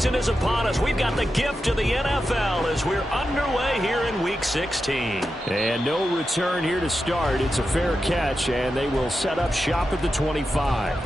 season is upon us. We've got the gift of the NFL as we're underway here in Week 16. And no return here to start. It's a fair catch, and they will set up shop at the 25.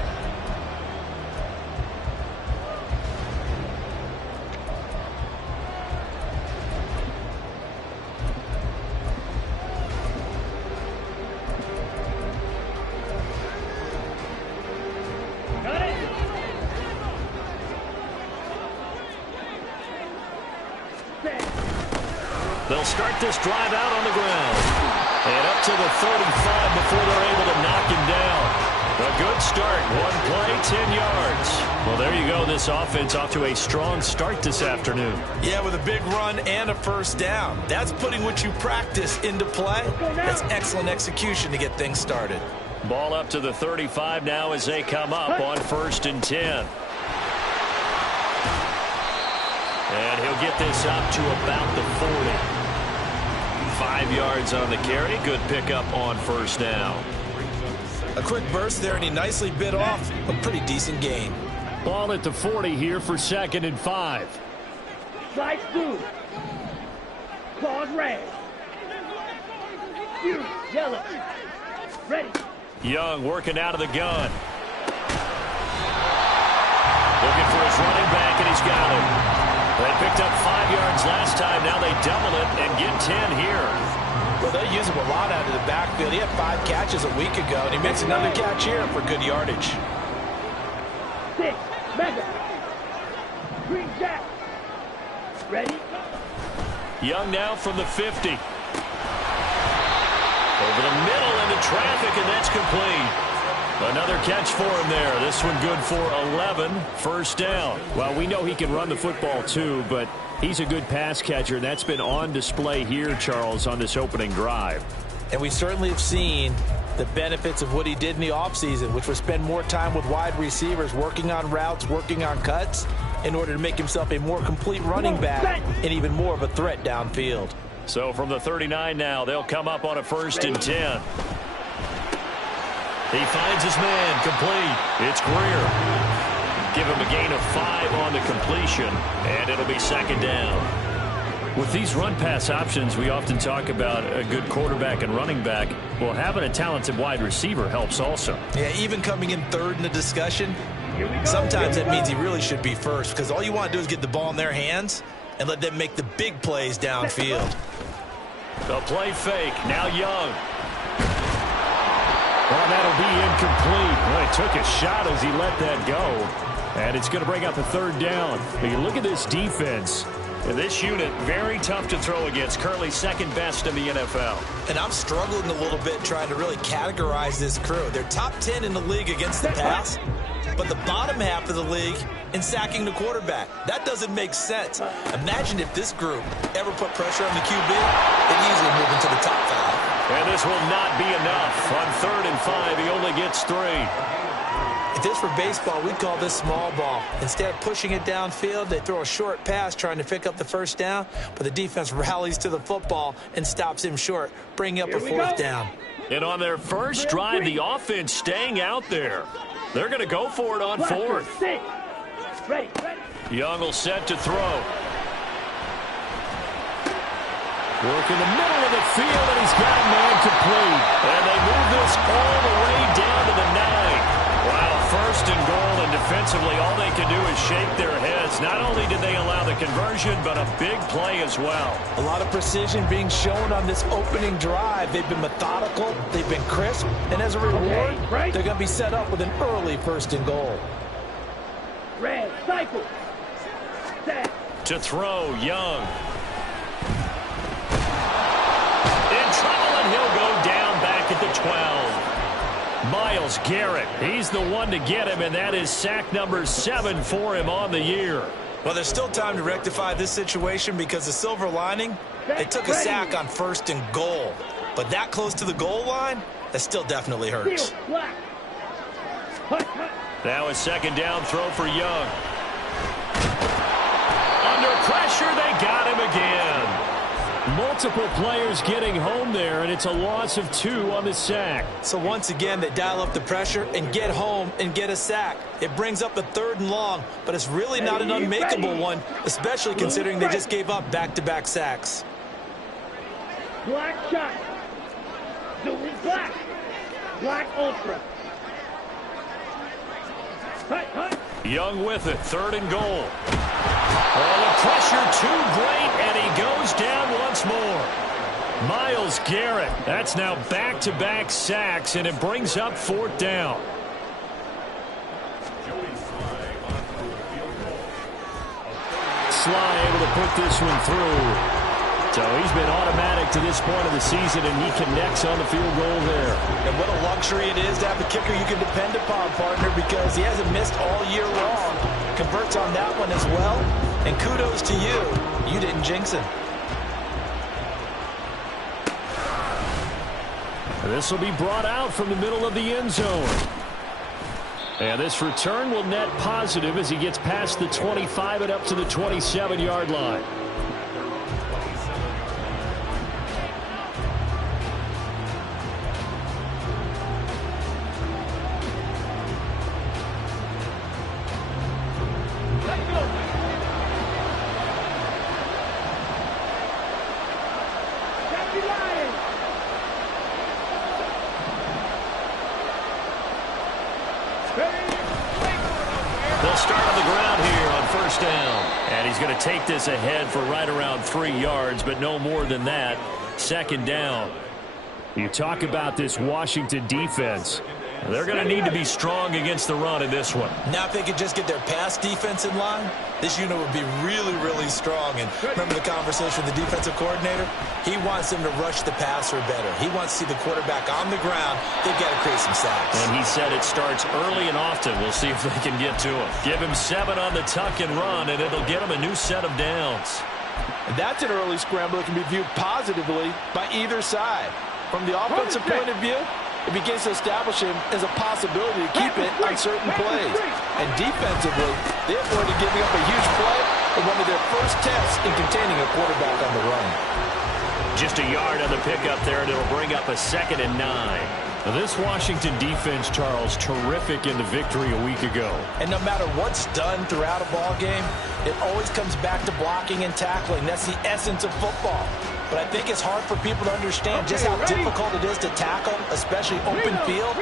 They'll start this drive out on the ground. And up to the 35 before they're able to knock him down. A good start. One play, 10 yards. Well, there you go. This offense off to a strong start this afternoon. Yeah, with a big run and a first down. That's putting what you practice into play. That's excellent execution to get things started. Ball up to the 35 now as they come up on 1st and 10. And he'll get this up to about the 40. 5 yards on the carry. Good pickup on 1st down. A quick burst there, and he nicely bit off a pretty decent gain. Ball at the 40 here for 2nd and 5. Slice blue. Claws red. Yellow. Ready. Young working out of the gun. Looking for his running back, and he's got him. They picked up 5 yards last time. Now they double it and get 10 here. Well, they use him a lot out of the backfield. He had 5 catches a week ago, and he makes another catch here for good yardage. 6, mega. Green jack. Ready? Young now from the 50. Over the middle into traffic, and that's complete. Another catch for him there. This one good for 11. 1st down. Well, we know he can run the football too, but he's a good pass catcher, and that's been on display here, Charles, on this opening drive. And we certainly have seen the benefits of what he did in the offseason, which was spend more time with wide receivers, working on routes, working on cuts, in order to make himself a more complete running back and even more of a threat downfield. So from the 39 now, they'll come up on a 1st and 10. He finds his man, complete. It's Greer. Give him a gain of 5 on the completion, and it'll be 2nd down. With these run-pass options, we often talk about a good quarterback and running back. Well, having a talented wide receiver helps also. Yeah, even coming in 3rd in the discussion, sometimes that means he really should be 1st, because all you want to do is get the ball in their hands and let them make the big plays downfield. The play fake, now Young. Well, that'll be incomplete. Well, he took a shot as he let that go. And it's going to bring up a 3rd down. But you look at this defense. And this unit, very tough to throw against. Currently 2nd best in the NFL. And I'm struggling a little bit trying to really categorize this crew. They're top 10 in the league against the pass, but the bottom half of the league in sacking the quarterback. That doesn't make sense. Imagine if this group ever put pressure on the QB, they'd easily move into the top 5. And this will not be enough. On 3rd and 5, he only gets 3. If this were baseball, we'd call this small ball. Instead of pushing it downfield, they throw a short pass trying to pick up the 1st down, but the defense rallies to the football and stops him short, bringing up a 4th down. And on their first drive, the offense staying out there. They're going to go for it on 4th. Ready. Young will set to throw. Work in the middle of the field, and he's got a man complete. And they move this all the way down to the 9. Wow, 1st and goal, and defensively all they can do is shake their heads. Not only did they allow the conversion, but a big play as well. A lot of precision being shown on this opening drive. They've been methodical, they've been crisp, and as a reward, they're going to be set up with an early 1st and goal. Red, cycle. Set. To throw, Young. In trouble, and he'll go down back at the 12. Myles Garrett, he's the one to get him, and that is sack number 7 for him on the year. Well, there's still time to rectify this situation because the silver lining, they took a sack on 1st and goal. But that close to the goal line, that still definitely hurts. Now a 2nd down throw for Young. Under pressure, they got him again. Multiple players getting home there, and it's a loss of 2 on the sack. So once again, they dial up the pressure and get home and get a sack. It brings up a 3rd and long, but it's really not an unmakeable one, especially considering they just gave up back-to-back sacks. Black shot. Zoom black. Black ultra. Hut. Young with it, 3rd and goal. Oh, the pressure too great, and he goes down once more. Myles Garrett, that's now back-to-back sacks, and it brings up 4th down. Sly able to put this one through. So he's been automatic to this point of the season, and he connects on the field goal there. And what a luxury it is to have a kicker you can depend upon, partner, because he hasn't missed all year long. Converts on that one as well. And kudos to you. You didn't jinx him. This will be brought out from the middle of the end zone. And this return will net positive as he gets past the 25 and up to the 27-yard line. They'll start on the ground here on 1st down. And he's going to take this ahead for right around 3 yards, but no more than that. 2nd down. You talk about this Washington defense. They're going to need to be strong against the run in this one. Now if they could just get their pass defense in line, this unit would be really, really strong. And remember the conversation with the defensive coordinator? He wants them to rush the passer better. He wants to see the quarterback on the ground. They've got to create some sacks. And he said it starts early and often. We'll see if they can get to him. Give him 7 on the tuck and run, and it'll get him a new set of downs. And that's an early scramble that can be viewed positively by either side. From the offensive point of view, it begins to establish him as a possibility to keep it on certain plays. And defensively, they avoided giving up a huge play in one of their first tests in containing a quarterback on the run. Just a yard on the pickup there, and it'll bring up a 2nd and 9. Now this Washington defense, Charles, terrific in the victory a week ago. And no matter what's done throughout a ball game, it always comes back to blocking and tackling. That's the essence of football. But I think it's hard for people to understand just how difficult it is to tackle, especially open field.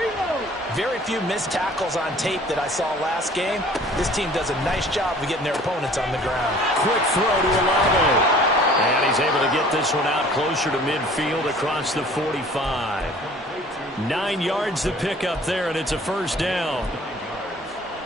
Very few missed tackles on tape that I saw last game. This team does a nice job of getting their opponents on the ground. Quick throw to Olave. And he's able to get this one out closer to midfield across the 45. 9 yards to pick up there, and it's a 1st down.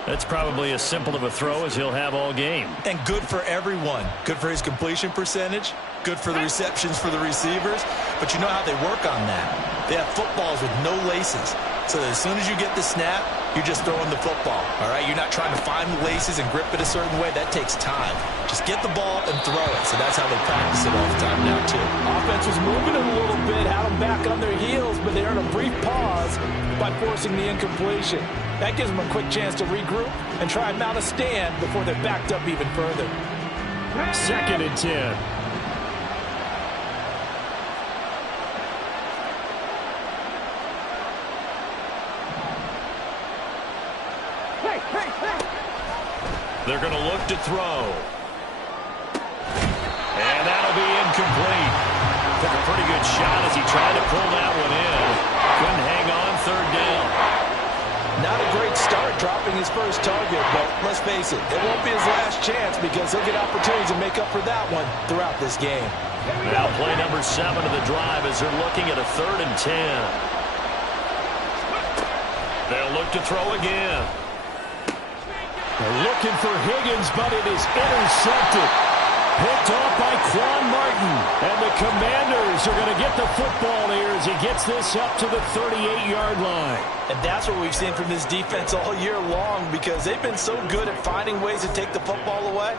That's probably as simple of a throw as he'll have all game. And good for everyone. Good for his completion percentage. Good for the receptions for the receivers. But you know how they work on that. They have footballs with no laces. So that as soon as you get the snap, you're just throwing the football. All right? You're not trying to find the laces and grip it a certain way. That takes time. Just get the ball and throw it. So that's how they practice it all the time now, too. Offense was moving it a little bit, had them back on their heels, but they earned a brief pause by forcing the incompletion. That gives them a quick chance to regroup and try and mount a stand before they're backed up even further. 2nd and 10. They're going to look to throw. And that'll be incomplete. Took a pretty good shot as he tried to pull that one in. Couldn't hang on 3rd down. Not a great start dropping his first target, but let's face it, it won't be his last chance because he'll get opportunities to make up for that one throughout this game. Now play number 7 of the drive as they're looking at a 3rd and 10. They'll look to throw again. They're looking for Higgins, but it is intercepted. Picked off by Quan Martin. And the Commanders are going to get the football here as he gets this up to the 38-yard line. And that's what we've seen from this defense all year long because they've been so good at finding ways to take the football away.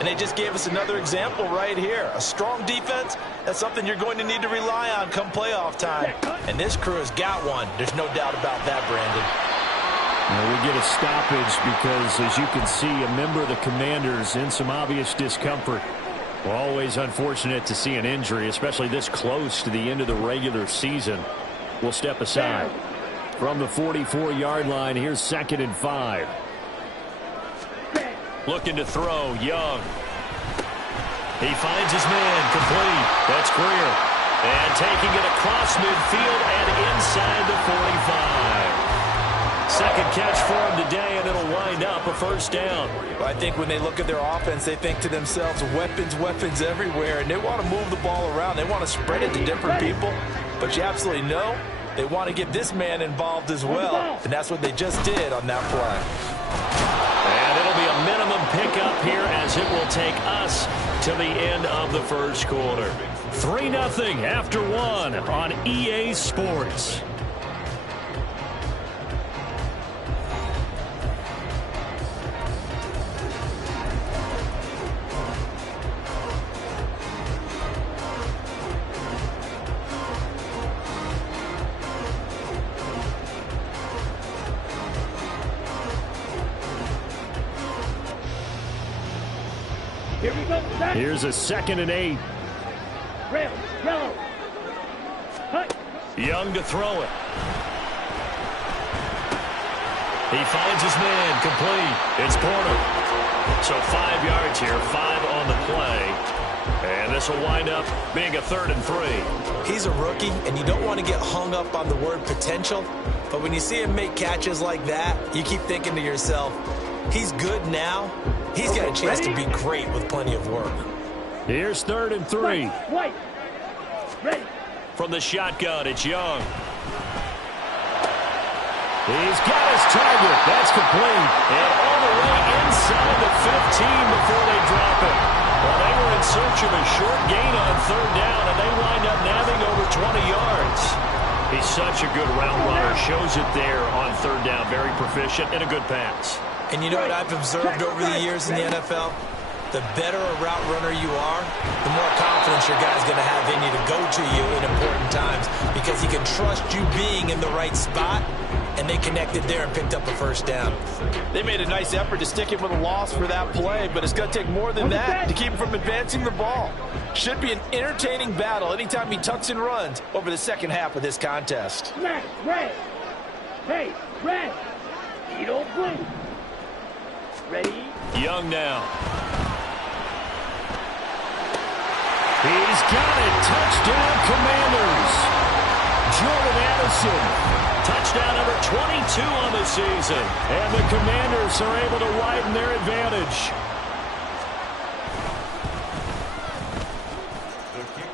And they just gave us another example right here. A strong defense, that's something you're going to need to rely on come playoff time. And this crew has got one. There's no doubt about that, Brandon. Now we get a stoppage because, as you can see, a member of the Commanders in some obvious discomfort. Always unfortunate to see an injury, especially this close to the end of the regular season. We'll step aside. From the 44-yard line, here's 2nd and 5. Looking to throw, Young. He finds his man, complete. That's Greer. And taking it across midfield and inside the 45. Second catch for him today, and it'll wind up a first down. Well, I think when they look at their offense, they think to themselves, weapons, weapons everywhere, and they want to move the ball around. They want to spread it to different people, but you absolutely know they want to get this man involved as well, and that's what they just did on that play. And it'll be a minimum pickup here as it will take us to the end of the first quarter. 3-0 after 1 on EA Sports. Here we go. Here's a 2nd and 8. Red, yellow. Hut. Young to throw it. He finds his man, complete. It's Porter. So 5 yards here, 5 on the play. And this will wind up being a 3rd and 3. He's a rookie, and you don't want to get hung up on the word potential. But when you see him make catches like that, you keep thinking to yourself, he's good now. He's got a chance to be great with plenty of work. Here's 3rd and 3. White. Ready. From the shotgun, it's Young. He's got his target. That's complete. And all the way inside the 15 before they drop it. Well, they were in search of a short gain on 3rd down, and they wind up nabbing over 20 yards. He's such a good route runner. Shows it there on 3rd down. Very proficient and a good pass. And you know what I've observed over the years in the NFL? The better a route runner you are, the more confidence your guy's going to have in you to go to you in important times because he can trust you being in the right spot, and they connected there and picked up a first down. They made a nice effort to stick him with a loss for that play, but it's going to take more than that to keep him from advancing the ball. Should be an entertaining battle anytime he tucks and runs over the second half of this contest. Smash. Red. Hey, red. Edo blue. Ready. Young now. He's got it. Touchdown, Commanders. Jordan Addison. Touchdown number 22 on the season. And the Commanders are able to widen their advantage.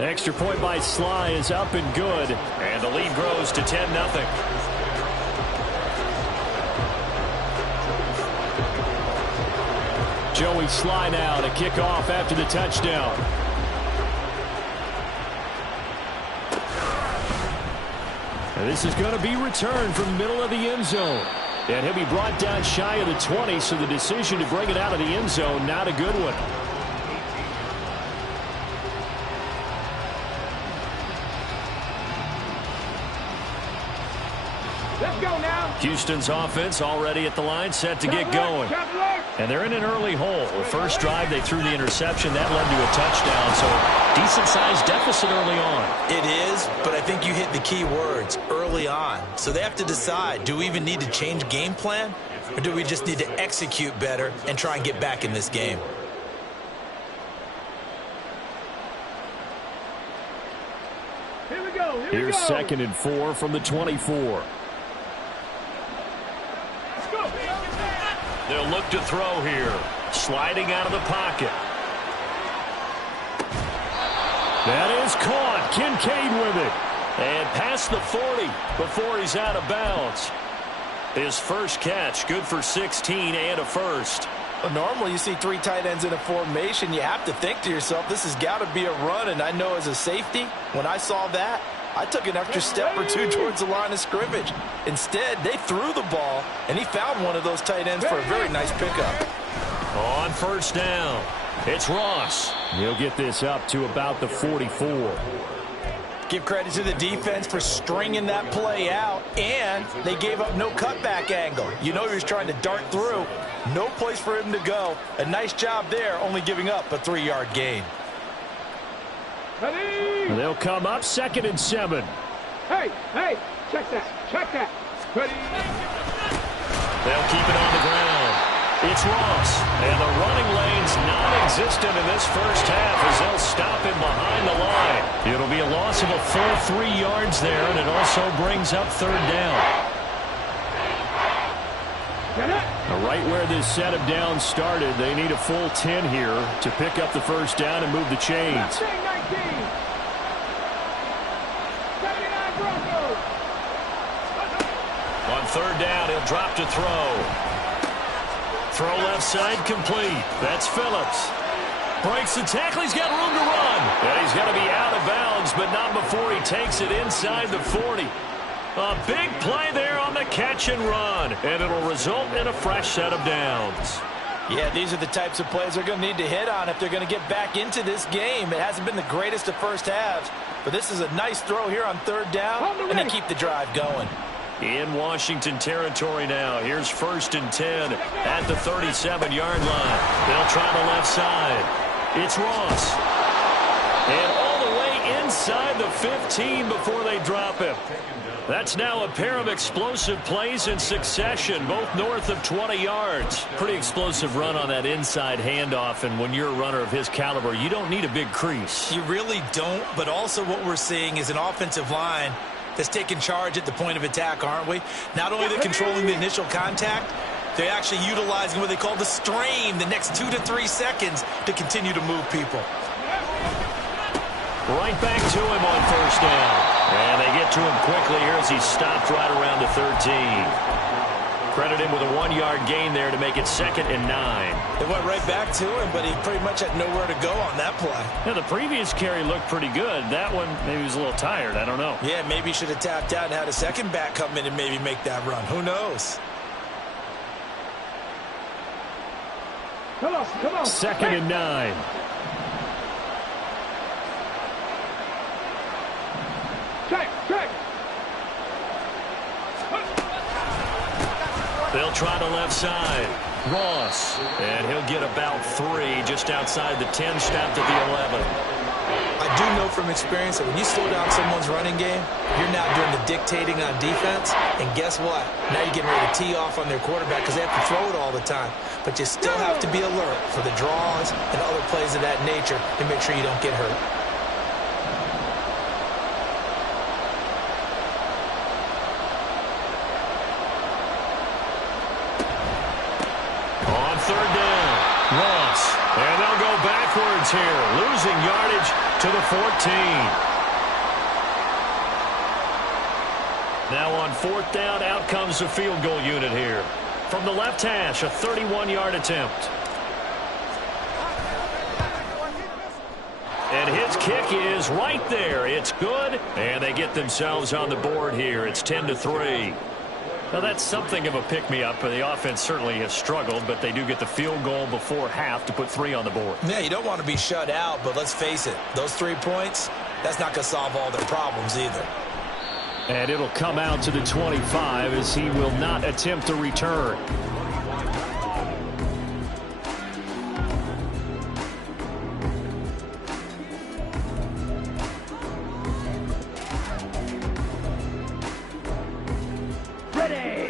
Extra point by Sly is up and good. And the lead grows to 10-0. Joey Sly now to kick off after the touchdown. And this is going to be returned from the middle of the end zone. And he'll be brought down shy of the 20, so the decision to bring it out of the end zone, not a good one. Let's go now. Houston's offense already at the line, set to get going. And they're in an early hole. The first drive, they threw the interception. That led to a touchdown, so decent-sized deficit early on. It is, but I think you hit the key words, early on. So they have to decide, do we even need to change game plan, or do we just need to execute better and try and get back in this game? Here we go. Here's 2nd and 4 from the 24. They'll look to throw here. Sliding out of the pocket. That is caught. Kincaid with it. And past the 40 before he's out of bounds. His first catch, good for 16 and a first. Well, normally you see 3 tight ends in a formation. You have to think to yourself, this has got to be a run. And I know as a safety, when I saw that, I took an extra step or 2 towards the line of scrimmage. Instead, they threw the ball, and he found one of those tight ends for a very nice pickup. On first down, it's Ross. He'll get this up to about the 44. Give credit to the defense for stringing that play out, and they gave up no cutback angle. You know he was trying to dart through. No place for him to go. A nice job there, only giving up a 3-yard gain. Ready? They'll come up 2nd and 7. Hey, check that. Ready? They'll keep it on the ground. It's Ross, and the running lane's non-existent in this first half as they'll stop him behind the line. It'll be a loss of a full 3 yards there, and it also brings up 3rd down. Right where this set of downs started, they need a full 10 here to pick up the first down and move the chains. 19. 79 Broncos. On 3rd down, he'll drop to throw. Throw left side complete. That's Phillips. Breaks the tackle. He's got room to run. And he's going to be out of bounds, but not before he takes it inside the 40. A big play there on the catch and run, and it'll result in a fresh set of downs. Yeah, these are the types of plays they're going to need to hit on if they're going to get back into this game. It hasn't been the greatest of first halves, but this is a nice throw here on 3rd down, and they keep the drive going. In Washington territory now. Here's 1st and 10 at the 37-yard line. They'll try the left side. It's Ross. And all the way inside the 15 before they drop him. That's now a pair of explosive plays in succession, both north of 20 yards. Pretty explosive run on that inside handoff, and when you're a runner of his caliber, you don't need a big crease. You really don't, but also what we're seeing is an offensive line that's taking charge at the point of attack, aren't we? Not only they're controlling the initial contact, they're actually utilizing what they call the strain, the next 2 to 3 seconds to continue to move people. Right back to him on 1st down. And they get to him quickly here as he stopped right around the 13. Credit him with a 1-yard gain there to make it 2nd and 9. They went right back to him, but he pretty much had nowhere to go on that play. Yeah, the previous carry looked pretty good. That one, maybe he was a little tired. I don't know. Yeah, maybe he should have tapped out and had a second back come in and maybe make that run. Who knows? Come on. 2nd and 9. Check. They'll try the left side. Ross. And he'll get about 3 just outside the 10, stopped at the 11. I do know from experience that when you slow down someone's running game, you're now doing the dictating on defense. And guess what? Now you're getting ready to tee off on their quarterback because they have to throw it all the time. But you still have to be alert for the draws and other plays of that nature to make sure you don't get hurt. On 3rd down, Ross. And they'll go backwards here, losing yardage to the 14. Now on 4th down, out comes the field goal unit here. From the left hash, a 31-yard attempt. And his kick is right there. It's good, and they get themselves on the board here. It's 10-3. Now, that's something of a pick-me-up. The offense certainly has struggled, but they do get the field goal before half to put 3 on the board. Yeah, you don't want to be shut out, but let's face it, those 3 points, that's not going to solve all their problems either. And it'll come out to the 25 as he will not attempt to return.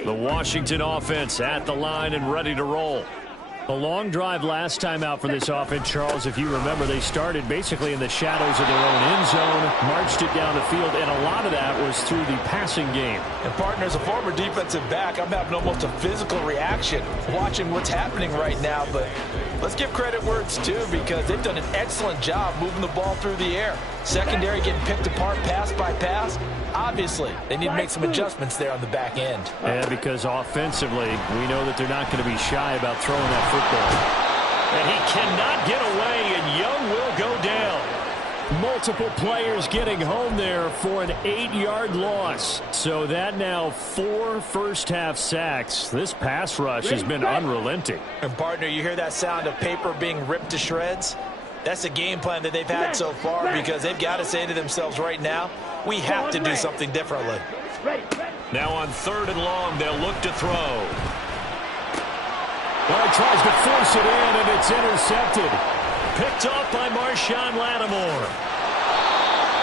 The Washington offense at the line and ready to roll. A long drive last time out for this offense, Charles. If you remember, they started basically in the shadows of their own end zone, marched it down the field, and a lot of that was through the passing game. And, partner, as a former defensive back, I'm having almost a physical reaction watching what's happening right now. But let's give credit where it's due because they've done an excellent job moving the ball through the air. Secondary getting picked apart pass by pass. Obviously, they need to make some adjustments there on the back end. And because offensively, we know that they're not going to be shy about throwing that football. And he cannot get away, and Young will go down. Multiple players getting home there for an 8-yard loss. So that now 4 first-half sacks. This pass rush has been unrelenting. And, partner, you hear that sound of paper being ripped to shreds? That's the game plan that they've had so far because they've got to say to themselves right now, we have to do something differently. Now on 3rd and long, they'll look to throw. Well, he tries to force it in, and it's intercepted. Picked off by Marshawn Lattimore.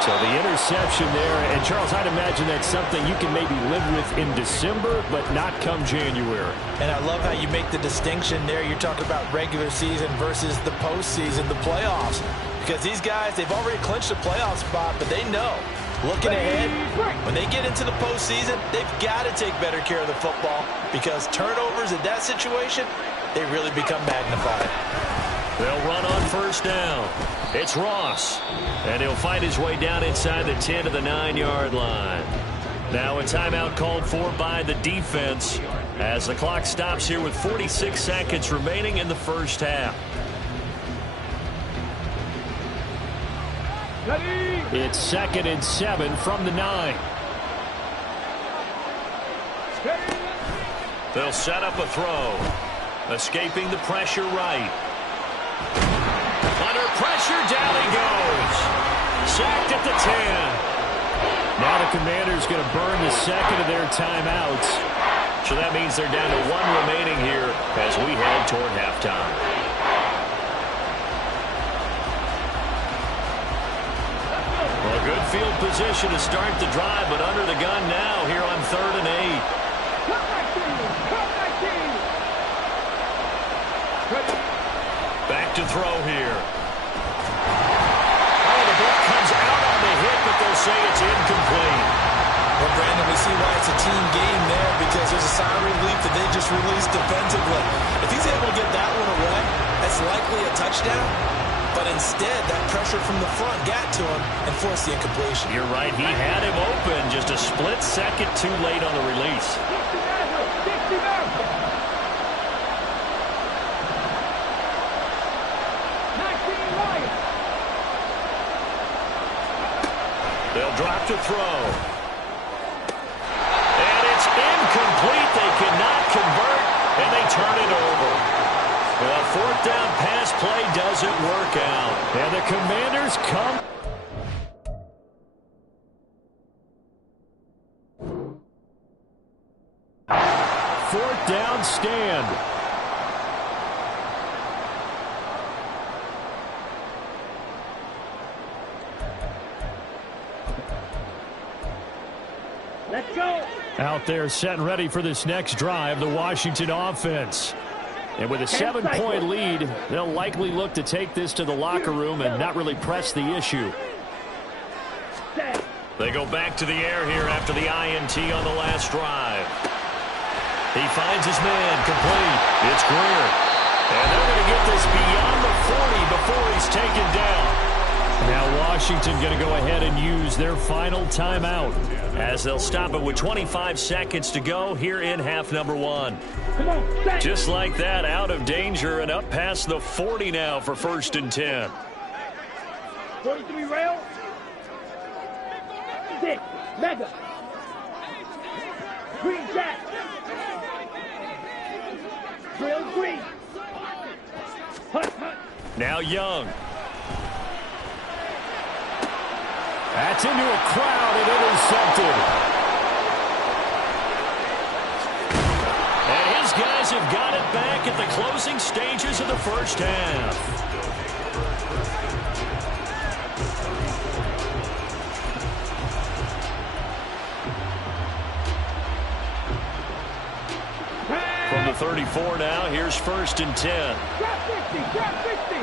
So the interception there, and Charles, I'd imagine that's something you can maybe live with in December, but not come January. And I love how you make the distinction there. You're talking about regular season versus the postseason, the playoffs. Because these guys, they've already clinched a playoff spot, but they know, looking ahead, when they get into the postseason, they've got to take better care of the football because turnovers in that situation, they really become magnified. They'll run on first down. It's Ross. And he'll find his way down inside the 10 to the 9-yard line. Now a timeout called for by the defense as the clock stops here with 46 seconds remaining in the first half. It's 2nd and 7 from the 9. They'll set up a throw. Escaping the pressure right. Under pressure, down he goes. Sacked at the 10. Now the Commanders going to burn the second of their timeouts. So that means they're down to 1 remaining here as we head toward halftime. Well, good field position to start the drive, but under the gun now here on 3rd and 8. Back to throw here. Oh, the ball comes out on the hit, but they'll say it's incomplete. Well, Brandon, we see why it's a team game there because there's a sign of relief that they just released defensively. If he's able to get that one away, that's likely a touchdown. But instead, that pressure from the front got to him and forced the incompletion. You're right. He had him open just a split second too late on the release. They'll drop to throw. And it's incomplete. They cannot convert, and they turn it over. Well, 4th down pass play doesn't work out. And the Commanders come. Fourth down stand. Let's go. Out there set and ready for this next drive, the Washington offense. And with a 7-point lead, they'll likely look to take this to the locker room and not really press the issue. They go back to the air here after the INT on the last drive. He finds his man complete. It's Greer. And they're going to get this beyond the 40 before he's taken down. Now Washington going to go ahead and use their final timeout as they'll stop it with 25 seconds to go here in half number 1. Just like that, out of danger and up past the 40 now for 1st and 10. 43 rail. 6. Mega. Green Jack. Drill green. Hut, hut. Now Young. That's into a crowd and intercepted. And his guys have got it back at the closing stages of the first half. From the 34 now, here's 1st and 10. Drop 50, drop 50.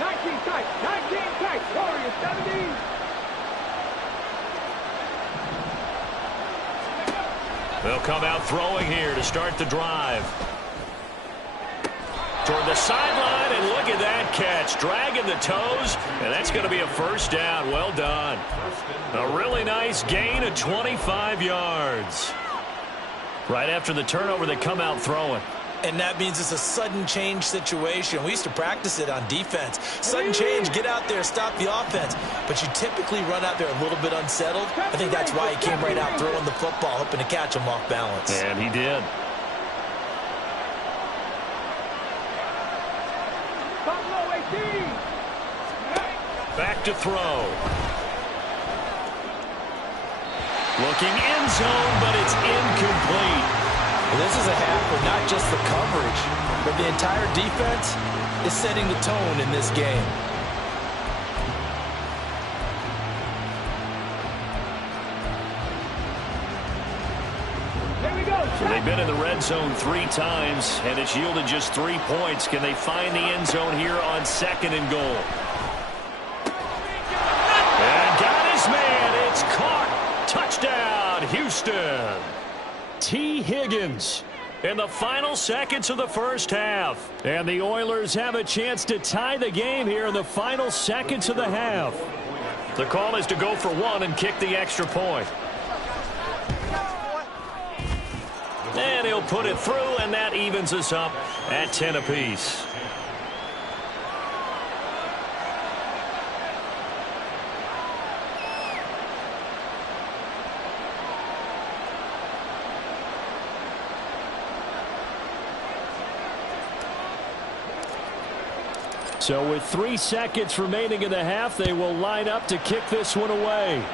19 tight, 19 tight. Warriors 17. They'll come out throwing here to start the drive. Toward the sideline, and look at that catch. Dragging the toes, and that's going to be a 1st down. Well done. A really nice gain of 25 yards. Right after the turnover, they come out throwing. And that means it's a sudden change situation. We used to practice it on defense. Sudden change, get out there, stop the offense. But you typically run out there a little bit unsettled. I think that's why he came right out throwing the football, hoping to catch him off balance. And he did. Back to throw. Looking end zone, but it's incomplete. Well, this is a half where not just the coverage, but the entire defense is setting the tone in this game. So they've been in the red zone 3 times, and it's yielded just 3 points. Can they find the end zone here on 2nd and goal? And got his man. It's caught. Touchdown, Houston. T. Higgins in the final seconds of the first half. And the Oilers have a chance to tie the game here in the final seconds of the half. The call is to go for 1 and kick the extra point. And he'll put it through, and that evens us up at 10 apiece. So with 3 seconds remaining in the half, they will line up to kick this one away.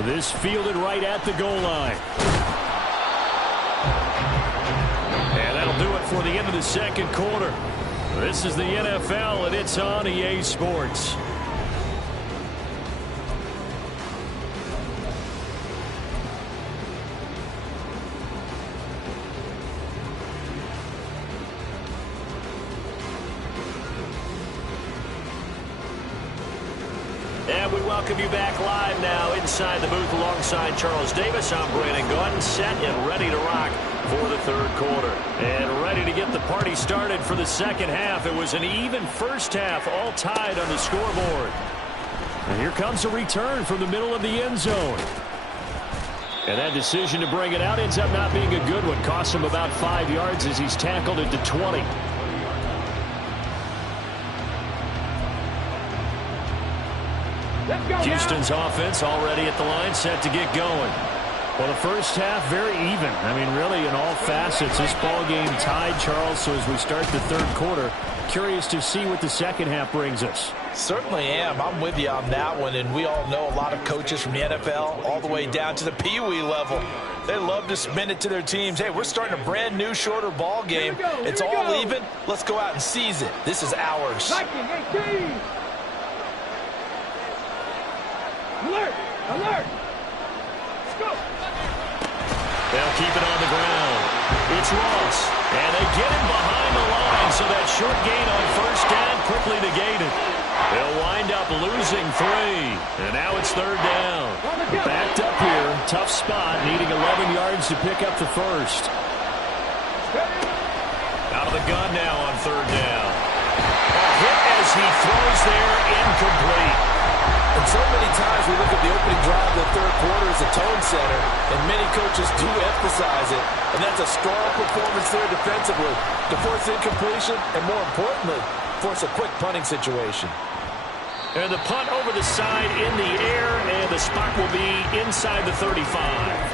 This fielded right at the goal line. And that'll do it for the end of the second quarter. This is the NFL, and it's on EA Sports. And we welcome you back live now inside the booth alongside Charles Davis. I'm Brandon Gordon, set and ready to rock for the third quarter. And ready to get the party started for the second half. It was an even first half, all tied on the scoreboard. And here comes a return from the middle of the end zone. And that decision to bring it out ends up not being a good one. Costs him about 5 yards as he's tackled into 20. Houston's offense already at the line, set to get going. Well, the first half, very even. I mean, really, in all facets, this ball game tied, Charles. So as we start the third quarter, curious to see what the second half brings us. Certainly am. I'm with you on that one. And we all know a lot of coaches from the NFL all the way down to the Pee Wee level. They love to spin it to their teams. Hey, we're starting a brand new, shorter ball game. It's all even. Let's go out and seize it. This is ours. Alert! Alert! Let's go! They'll keep it on the ground. It's Ross. And they get him behind the line, so that short gain on first down quickly negated. They'll wind up losing 3. And now it's third down. Backed up here. Tough spot, needing 11 yards to pick up the first. Out of the gun now on third down. A hit as he throws there, incomplete. And so many times we look at the opening drive of the third quarter as a tone setter, and many coaches do emphasize it. And that's a strong performance there defensively to force incompletion and, more importantly, force a quick punting situation. And the punt over the side in the air, and the spot will be inside the 35.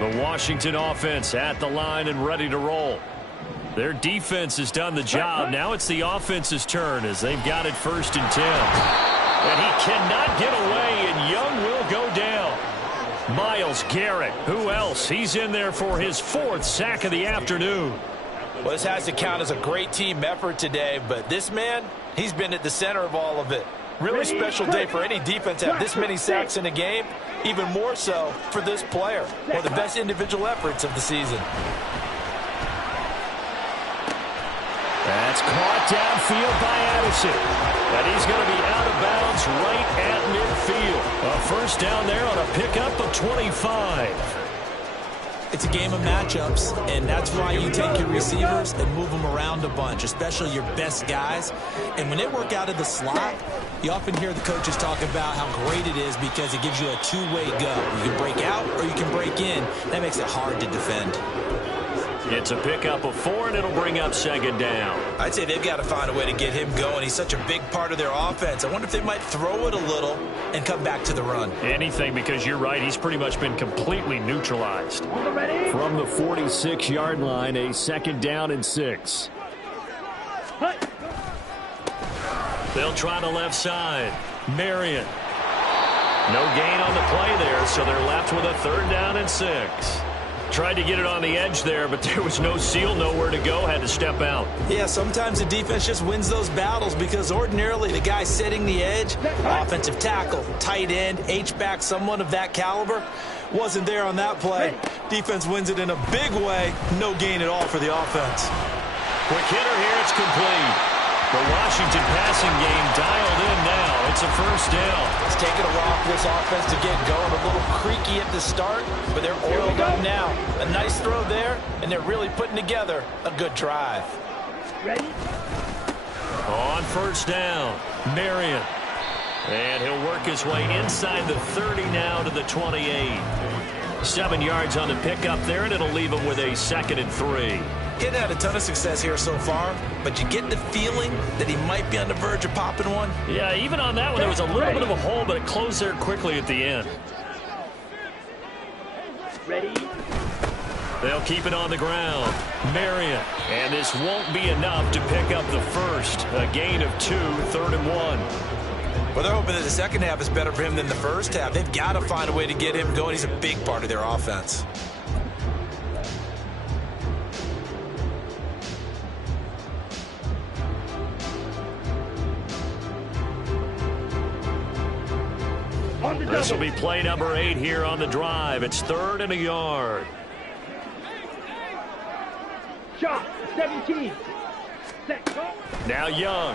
The Washington offense at the line and ready to roll. Their defense has done the job. Now it's the offense's turn as they've got it 1st and 10. And he cannot get away, and Young will go down. Myles Garrett, who else? He's in there for his 4th sack of the afternoon. Well, this has to count as a great team effort today, but this man, he's been at the center of all of it. Really special day for any defense to have this many sacks in a game, even more so for this player. One of the best individual efforts of the season. That's caught downfield by Addison. And he's going to be out of bounds right at midfield. A first down there on a pickup of 25. It's a game of matchups, and that's why you take your receivers and move them around a bunch, especially your best guys. And when they work out of the slot, you often hear the coaches talk about how great it is because it gives you a two-way go. You can break out or you can break in. That makes it hard to defend. It's a pickup of 4, and it'll bring up 2nd down. I'd say they've got to find a way to get him going. He's such a big part of their offense. I wonder if they might throw it a little and come back to the run. Anything, because you're right. He's pretty much been completely neutralized. From the 46-yard line, a 2nd down and 6. They'll try the left side. Marion. No gain on the play there, so they're left with a 3rd down and 6. Tried to get it on the edge there, but there was no seal, nowhere to go, had to step out. Yeah, sometimes the defense just wins those battles because ordinarily the guy setting the edge, offensive tackle, tight end, H-back, someone of that caliber, wasn't there on that play. Defense wins it in a big way. No gain at all for the offense. Quick hitter here, it's complete. The Washington passing game dialed in now. It's a first down. It's taken a while for this offense to get going. A little creaky at the start, but they're oiled up now. A nice throw there, and they're really putting together a good drive. Ready? On first down, Marion. And he'll work his way inside the 30 now to the 28. 7 yards on the pickup there, and it'll leave him with a 2nd and 3. He hadn't had a ton of success here so far, but you get the feeling that he might be on the verge of popping one. Yeah, even on that one, there was a little bit of a hole, but it closed there quickly at the end. Ready? They'll keep it on the ground. Marion. And this won't be enough to pick up the first. A gain of 2, 3rd and 1. Well, they're hoping that the second half is better for him than the first half. They've got to find a way to get him going. He's a big part of their offense. This will be play number 8 here on the drive. It's 3rd and a yard. Shot, 17. Set, go. Now Young.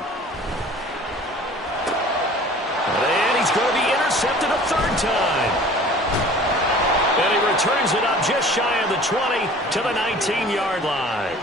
And he's going to be intercepted a 3rd time. And he returns it up just shy of the 20 to the 19-yard line.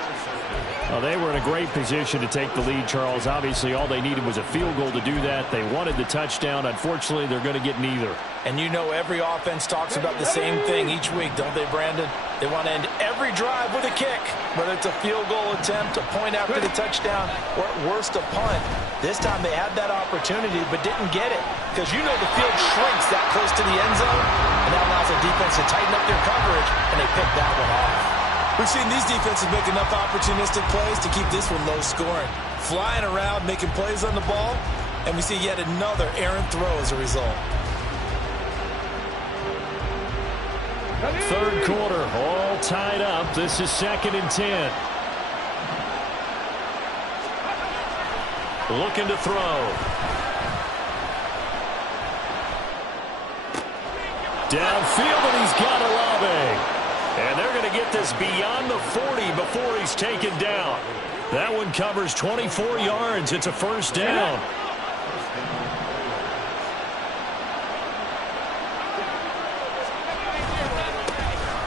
Well, they were in a great position to take the lead, Charles. Obviously, all they needed was a field goal to do that. They wanted the touchdown. Unfortunately, they're going to get neither. And you know every offense talks about the same thing each week, don't they, Brandon? They want to end every drive with a kick, whether it's a field goal attempt, a point after the touchdown, or at worst a punt. This time they had that opportunity but didn't get it because you know the field shrinks that close to the end zone, and that allows the defense to tighten up their coverage, and they pick that one off. We've seen these defenses make enough opportunistic plays to keep this one low scoring. Flying around, making plays on the ball, and we see yet another errant throw as a result. 3rd quarter, all tied up. This is 2nd and 10. Looking to throw. Downfield, and he's got Olave. And they're going to get this beyond the 40 before he's taken down. That one covers 24 yards. It's a first down.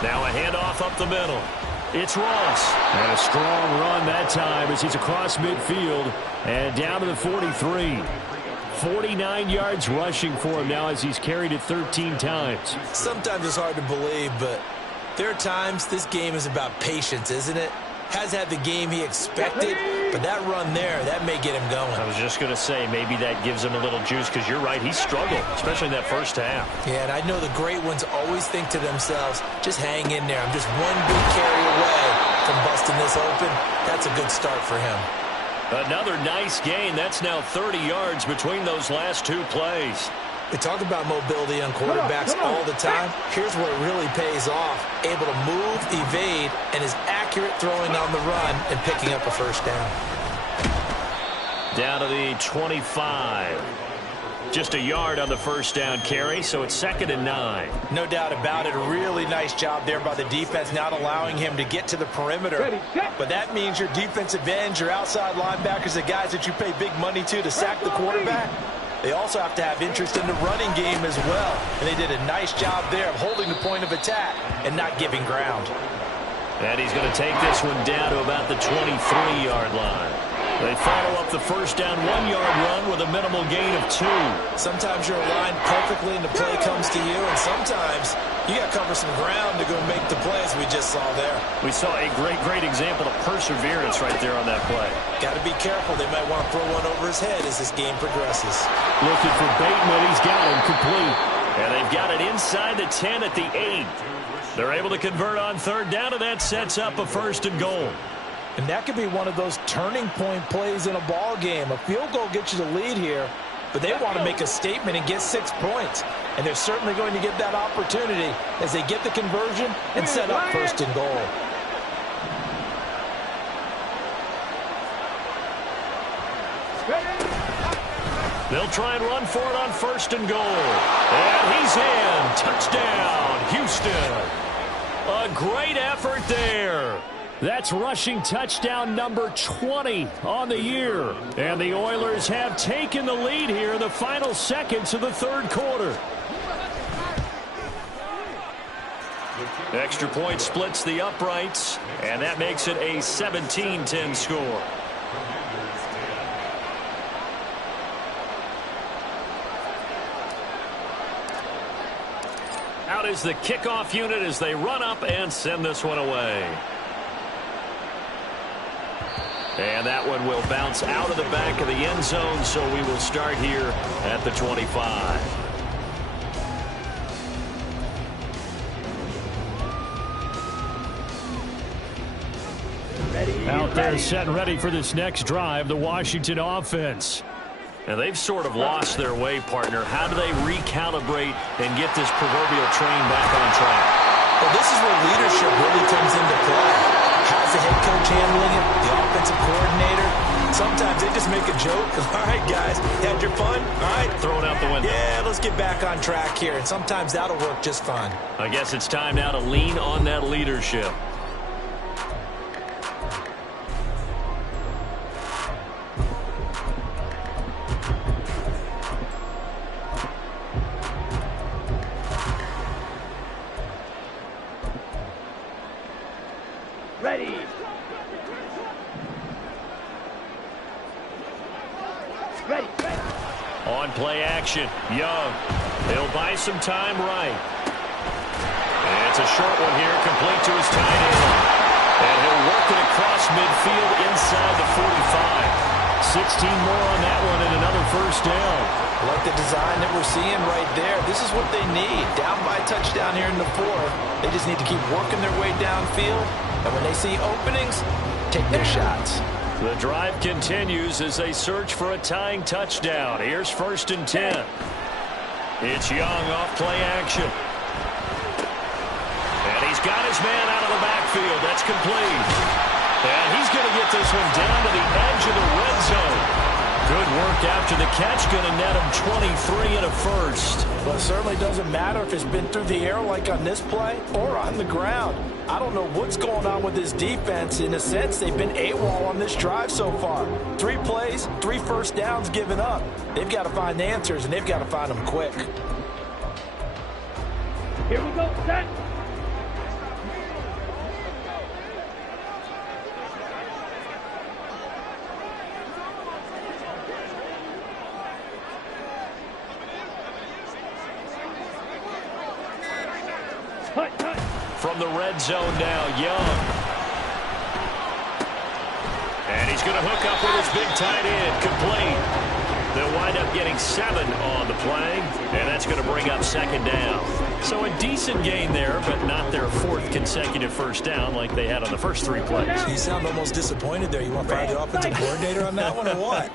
Now a handoff up the middle. It's Ross. And a strong run that time as he's across midfield and down to the 43. 49 yards rushing for him now as he's carried it 13 times. Sometimes it's hard to believe, but there are times this game is about patience, isn't it? Has had the game he expected, but that run there, that may get him going. I was just going to say, maybe that gives him a little juice because you're right, he struggled, especially in that first half. Yeah, and I know the great ones always think to themselves, just hang in there. I'm just one big carry away from busting this open. That's a good start for him. Another nice gain. That's now 30 yards between those last 2 plays. We talk about mobility on quarterbacks all the time. Here's where it really pays off. Able to move, evade, and is accurate throwing on the run and picking up a first down. Down to the 25. Just a yard on the first down carry, so it's 2nd and 9. No doubt about it. A really nice job there by the defense, not allowing him to get to the perimeter. But that means your defensive ends, your outside linebackers, the guys that you pay big money to sack the quarterback, they also have to have interest in the running game as well. And they did a nice job there of holding the point of attack and not giving ground. And he's going to take this one down to about the 23-yard line. They follow up the first down 1-yard run with a minimal gain of 2. Sometimes you're aligned perfectly and the play comes to you, and sometimes you got to cover some ground to go make the plays we just saw there. We saw a great example of perseverance right there on that play. Got to be careful. They might want to throw one over his head as this game progresses. Looking for Bateman. He's got him complete. And they've got it inside the 10 at the 8. They're able to convert on 3rd down, and that sets up a 1st and goal. And that could be one of those turning point plays in a ball game. A field goal gets you the lead here, but they want to make a statement and get 6 points. And they're certainly going to get that opportunity as they get the conversion and set up first and goal. They'll try and run for it on first and goal. And he's in. Touchdown, Houston. A great effort there. That's rushing touchdown number 20 on the year. And the Oilers have taken the lead here in the final seconds of the third quarter. Extra point splits the uprights, and that makes it a 17-10 score. Out is the kickoff unit as they run up and send this one away. And that one will bounce out of the back of the end zone, so we will start here at the 25. Out there set and ready for this next drive, the Washington offense. And they've sort of lost their way, partner. How do they recalibrate and get this proverbial train back on track? Well, this is where leadership really comes into play. How's the head coach handling it? The offensive coordinator? Sometimes they just make a joke. All right, guys, had your fun? All right. Throw it out the window. Yeah, let's get back on track here. And sometimes that'll work just fine. I guess it's time now to lean on that leadership. Ready. Ready. On play action, Young. He'll buy some time right. And it's a short one here, complete to his tight end. And he'll work it across midfield inside the 45. 16 more on that one and another first down. I like the design that we're seeing right there. This is what they need. Down by touchdown here in the fourth. They just need to keep working their way downfield. And when they see openings, take their shots. The drive continues as they search for a tying touchdown. Here's first and 10. It's Young off play action. And he's got his man out of the backfield. That's complete. And he's going to get this one down to the edge of the red zone. Good work after the catch. Going to net him 23 and a first. Well, it certainly doesn't matter if it's been through the air like on this play or on the ground. I don't know what's going on with this defense. In a sense, they've been AWOL on this drive so far. 3 plays, 3 first downs given up. They've got to find answers, and they've got to find them quick. Here we go. Set. From the red zone now, Young. And he's going to hook up with his big tight end, complete. They'll wind up getting 7 on the play, and that's going to bring up second down. So a decent gain there, but not their 4th consecutive first down like they had on the first 3 plays. You sound almost disappointed there. You want to fire the offensive coordinator on that one or what?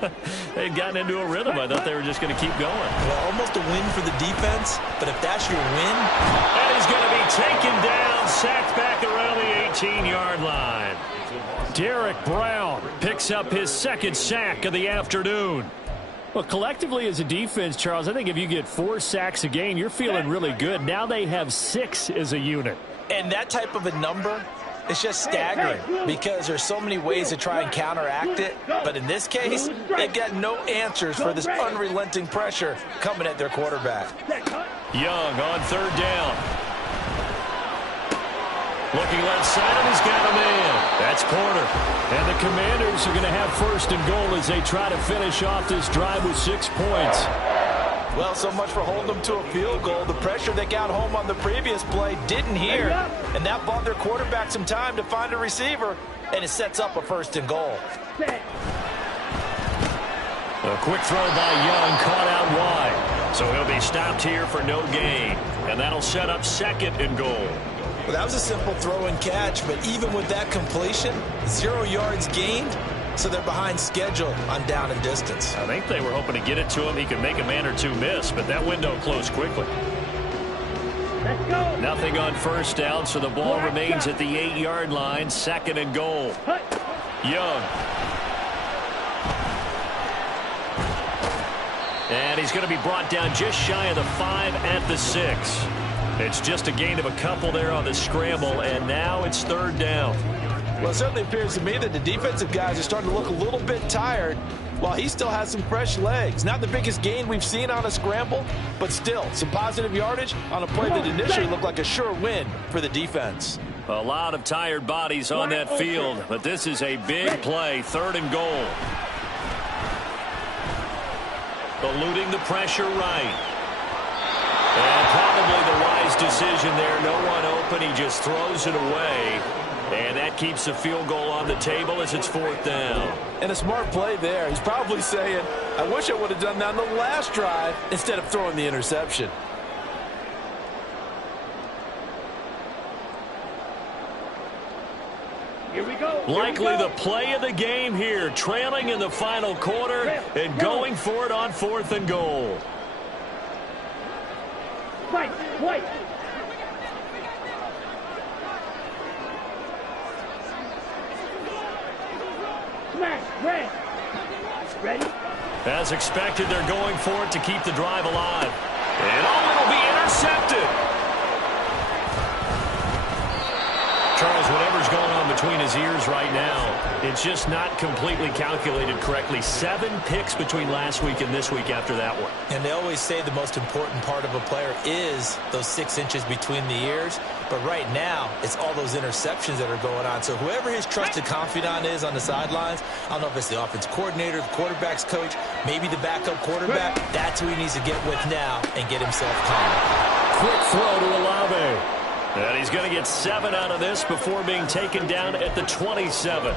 They'd gotten into a rhythm. I thought they were just going to keep going. Well, almost a win for the defense, but if that's your win. And he's going to be taken down, sacked back around the 18-yard line. Derek Brown picks up his 2nd sack of the afternoon. Well, collectively as a defense, Charles, I think if you get 4 sacks a game, you're feeling really good. Now they have 6 as a unit. And that type of a number, it's just staggering because there's so many ways to try and counteract it. But in this case, they've got no answers for this unrelenting pressure coming at their quarterback. Young on 3rd down. Looking left side, and he's got him in. That's Porter. And the Commanders are going to have first and goal as they try to finish off this drive with 6 points. Well, so much for holding them to a field goal. The pressure they got home on the previous play didn't hear, and that bought their quarterback some time to find a receiver, and it sets up a first and goal. A quick throw by Young, caught out wide. So he'll be stopped here for no gain, and that'll set up 2nd and goal. Well, that was a simple throw and catch, but even with that completion, 0 yards gained, so they're behind schedule on down and distance. I think they were hoping to get it to him. He could make a man or two miss, but that window closed quickly. Let's go. Nothing on first down, so the ball remains at the 8-yard line. 2nd and goal. Young. And he's going to be brought down just shy of the 5 at the 6. It's just a gain of a couple there on the scramble, and now it's 3rd down. Well, it certainly appears to me that the defensive guys are starting to look a little bit tired while he still has some fresh legs. Not the biggest gain we've seen on a scramble, but still some positive yardage on a play that initially looked like a sure win for the defense. A lot of tired bodies on that field, but this is a big play. 3rd and goal. Eluding the pressure right. And probably the wise decision there. No one open. He just throws it away. And that keeps the field goal on the table as it's 4th down. And a smart play there. He's probably saying, I wish I would have done that on the last drive instead of throwing the interception. Here we go. Likely the play of the game here. Trailing in the final quarter and going for it on 4th and goal. Fight, white. Smash, red. Ready? As expected, they're going for it to keep the drive alive. And it'll be intercepted. Charles, whatever's going on between his ears right now, it's just not completely calculated correctly. 7 picks between last week and this week after that one. And they always say the most important part of a player is those 6 inches between the ears. But right now, it's all those interceptions that are going on. So whoever his trusted confidant is on the sidelines, I don't know if it's the offense coordinator, the quarterback's coach, maybe the backup quarterback, that's who he needs to get with now and get himself calm. Quick throw to Olave. And he's going to get 7 out of this before being taken down at the 27.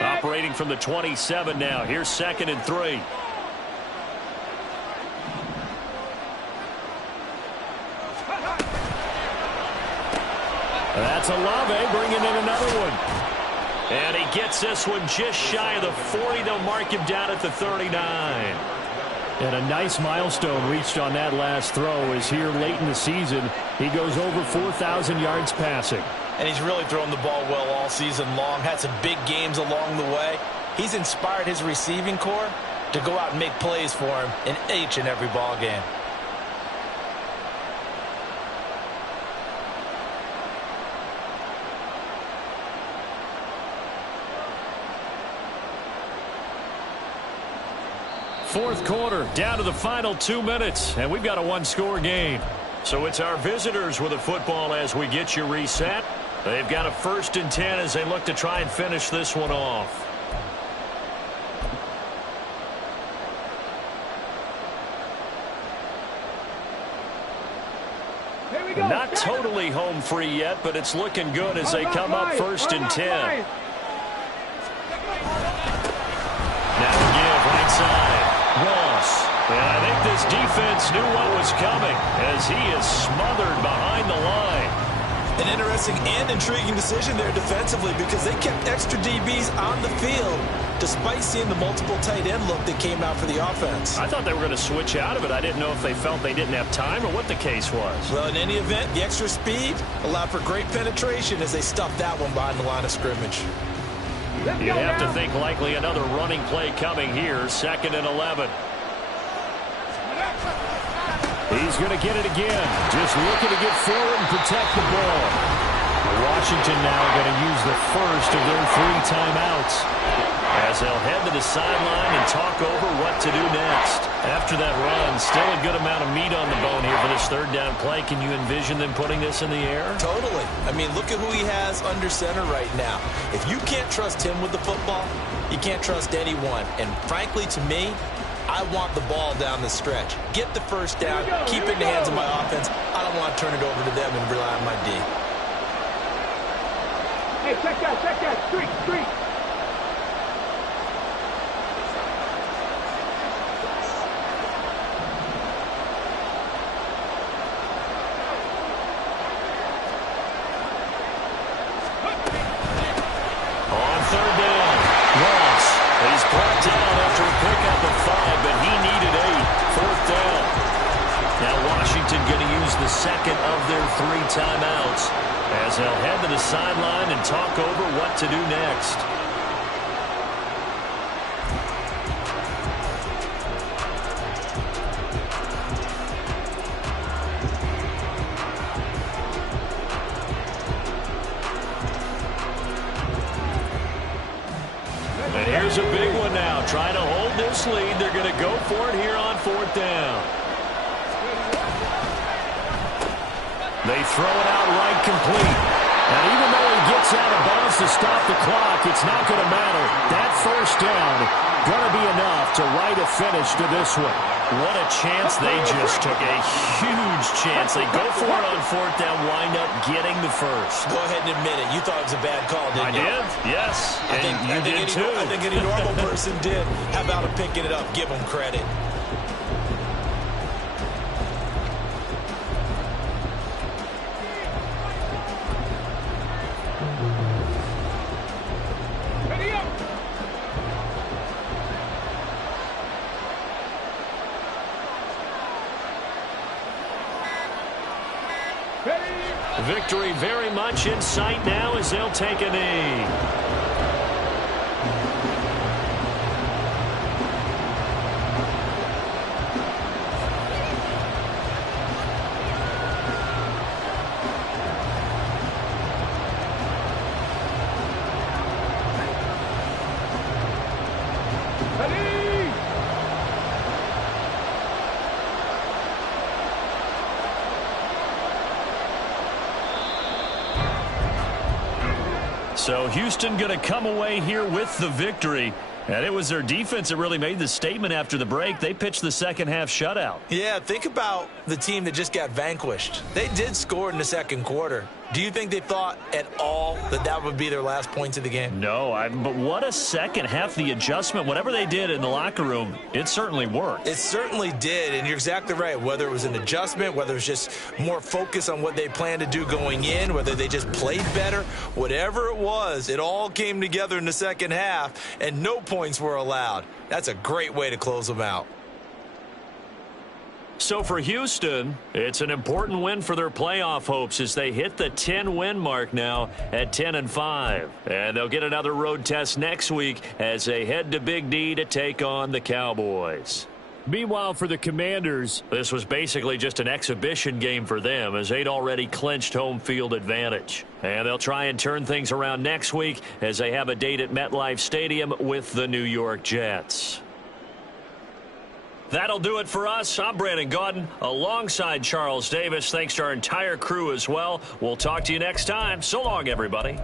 Operating from the 27 now. Here's 2nd and 3. That's Olave bringing in another one. And he gets this one just shy of the 40. They'll mark him down at the 39. And a nice milestone reached on that last throw as here late in the season, he goes over 4,000 yards passing. And he's really thrown the ball well all season long. Had some big games along the way. He's inspired his receiving corps to go out and make plays for him in each and every ball game. Fourth quarter, down to the final 2 minutes, and we've got a one-score game. So it's our visitors with the football as we get you reset. They've got a 1st and 10 as they look to try and finish this one off. Here we go. Not totally home free yet, but it's looking good as they come up 1st and 10. Now give right side. Ross. And I think this defense knew what was coming as he is smothered behind the line. An interesting and intriguing decision there defensively because they kept extra DBs on the field despite seeing the multiple tight end look that came out for the offense. I thought they were going to switch out of it. I didn't know if they felt they didn't have time or what the case was. Well, in any event, the extra speed allowed for great penetration as they stuffed that one behind the line of scrimmage. You have to think likely another running play coming here. 2nd and 11. He's going to get it again. Just looking to get forward and protect the ball. Washington now going to use the first of their 3 timeouts as they'll head to the sideline and talk over what to do next. After that run, still a good amount of meat on the bone here for this 3rd down play. Can you envision them putting this in the air? Totally. I mean, look at who he has under center right now. If you can't trust him with the football, you can't trust anyone. And frankly, to me, I want the ball down the stretch. Get the 1st down, keep it in the hands of my offense. I don't want to turn it over to them and rely on my D. Hey, Check that. Streak. On third down, Ross. He's brought down after a pickup of 5, but he needed 8. Fourth down. Now Washington going to use the second of their 3 timeouts as they'll head to the sideline and talk over what to do next. And here's a big one now. Trying to hold this lead. They're going to go for it here on fourth down. They throw it out right complete. And even though he gets out of bounds to stop the clock, it's not going to matter. That first down going to be enough to write a finish to this one. What a chance they just took. A huge chance. They go for it on fourth down, wind up getting the first. Go ahead and admit it. You thought it was a bad call, didn't you? I did, yes. I think you did too. I think any normal person did. How about him picking it up? Give him credit. Ready up. Victory very much in sight now as they'll take a knee. Ready. So Houston going to come away here with the victory. And it was their defense that really made the statement after the break. They pitched the second half shutout. Yeah, think about the team that just got vanquished. They did score in the second quarter. Do you think they thought at all that that would be their last points of the game? No, but what a second half. The adjustment, whatever they did in the locker room, it certainly worked. It certainly did, and you're exactly right. Whether it was an adjustment, whether it was just more focus on what they planned to do going in, whether they just played better, whatever it was, it all came together in the second half, and no points were allowed. That's a great way to close them out. So for Houston, it's an important win for their playoff hopes as they hit the 10-win mark now at 10-5. And they'll get another road test next week as they head to Big D to take on the Cowboys. Meanwhile, for the Commanders, this was basically just an exhibition game for them as they'd already clinched home field advantage. And they'll try and turn things around next week as they have a date at MetLife Stadium with the New York Jets. That'll do it for us. I'm Brandon Gaudin alongside Charles Davis. Thanks to our entire crew as well. We'll talk to you next time. So long, everybody.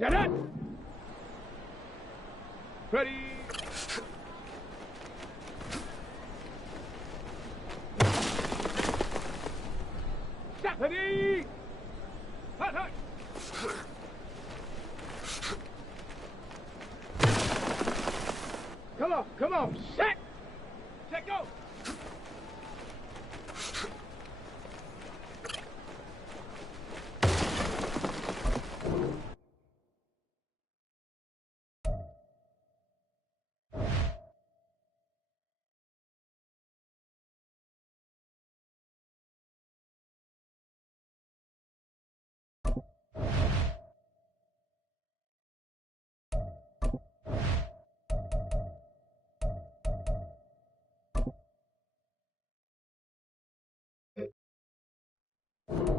Set it. Ready. Set. Ready. Hut, hut. Come on, set. Set, go.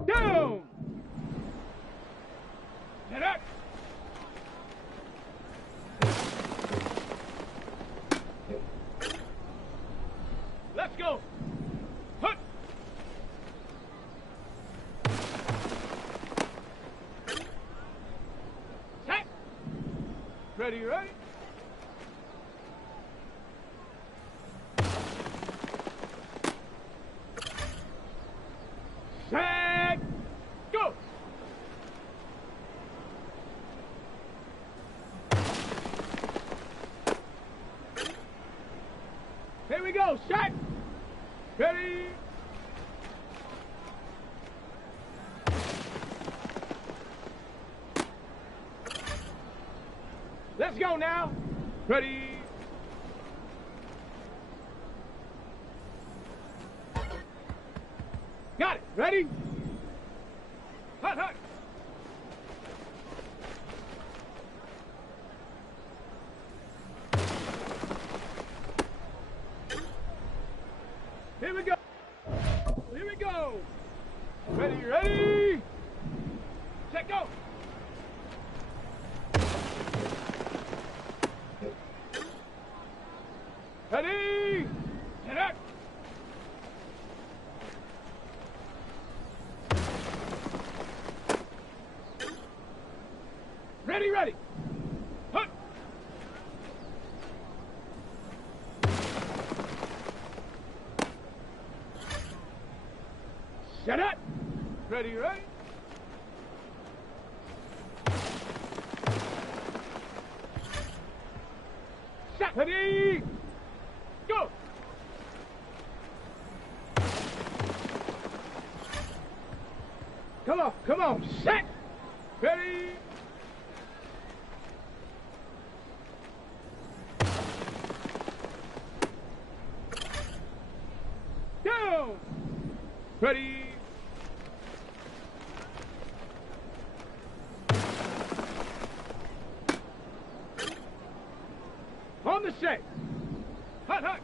Down! Set up! Let's go! Hut! Set! Ready, ready? Set! Go! Here we go, set! Ready! Let's go now! Ready! Got it! Ready? Hut, hut! Here we go! Here we go! Ready, ready! Set, go! Ready! Set up! Ready, ready! Hut! Set up! Ready, ready? Set! Ready! Go! Come on, set! Ready! Down! Ready! On the set! Hut, hut!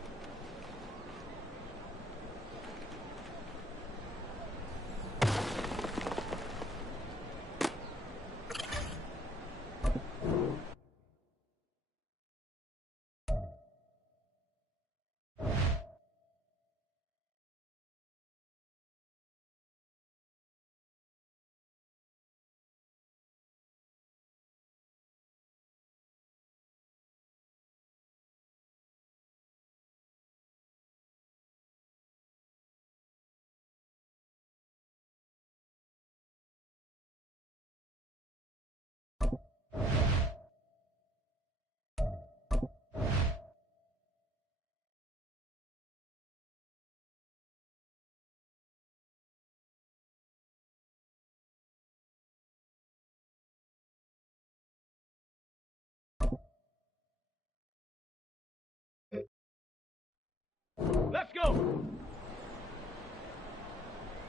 Let's go!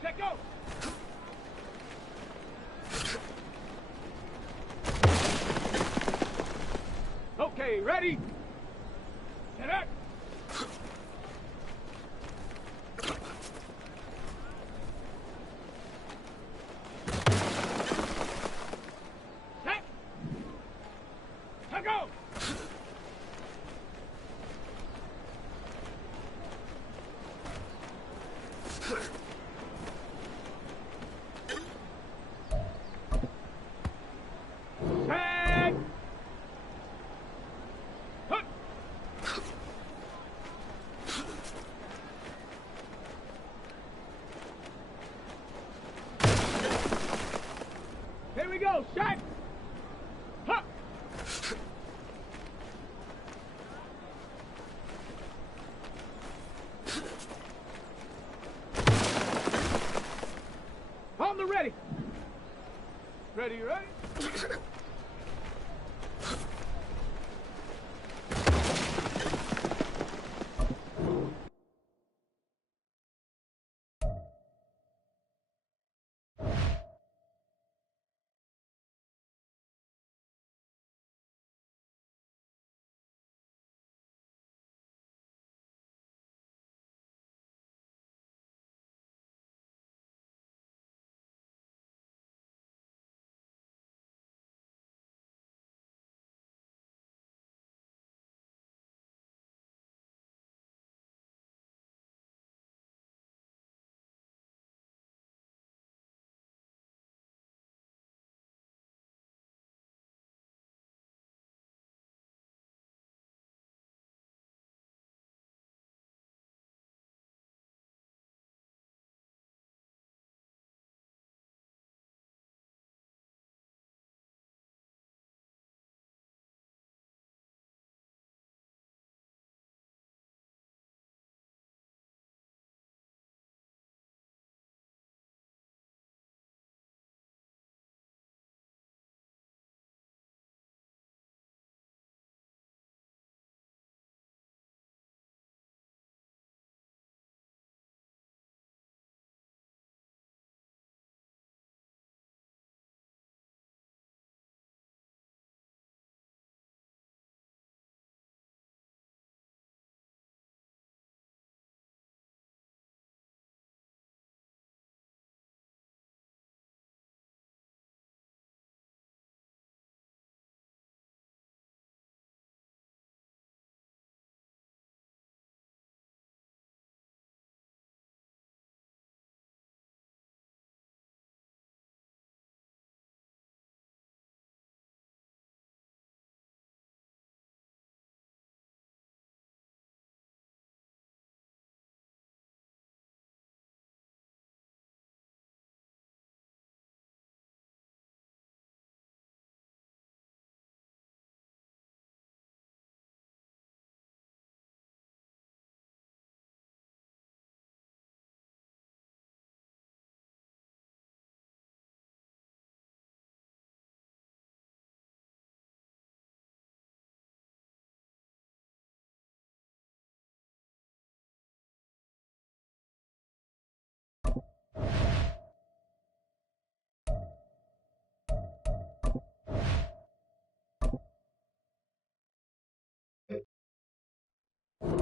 Set, go! Okay, ready? Set up! Set! Set, go! Set! Ready, ready?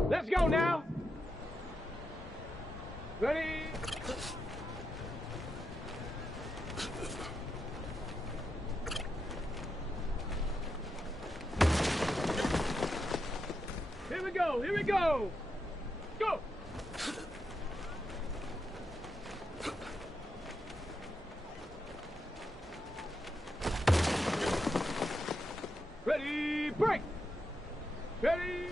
Let's go now. Ready? Here we go. Here we go. Go. Ready, break. Ready.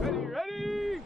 Ready, ready.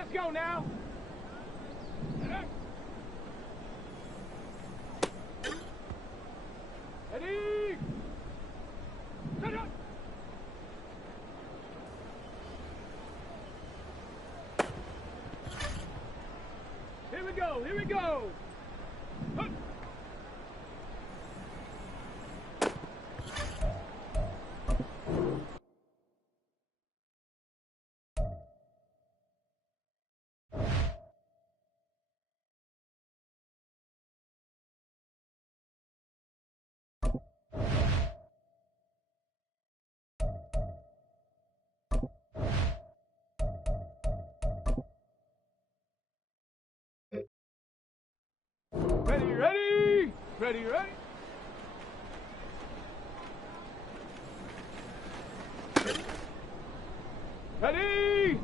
Let's go now. Ready? Set up. Here we go. Here we go. Hup. Ready, ready, ready, ready. Ready.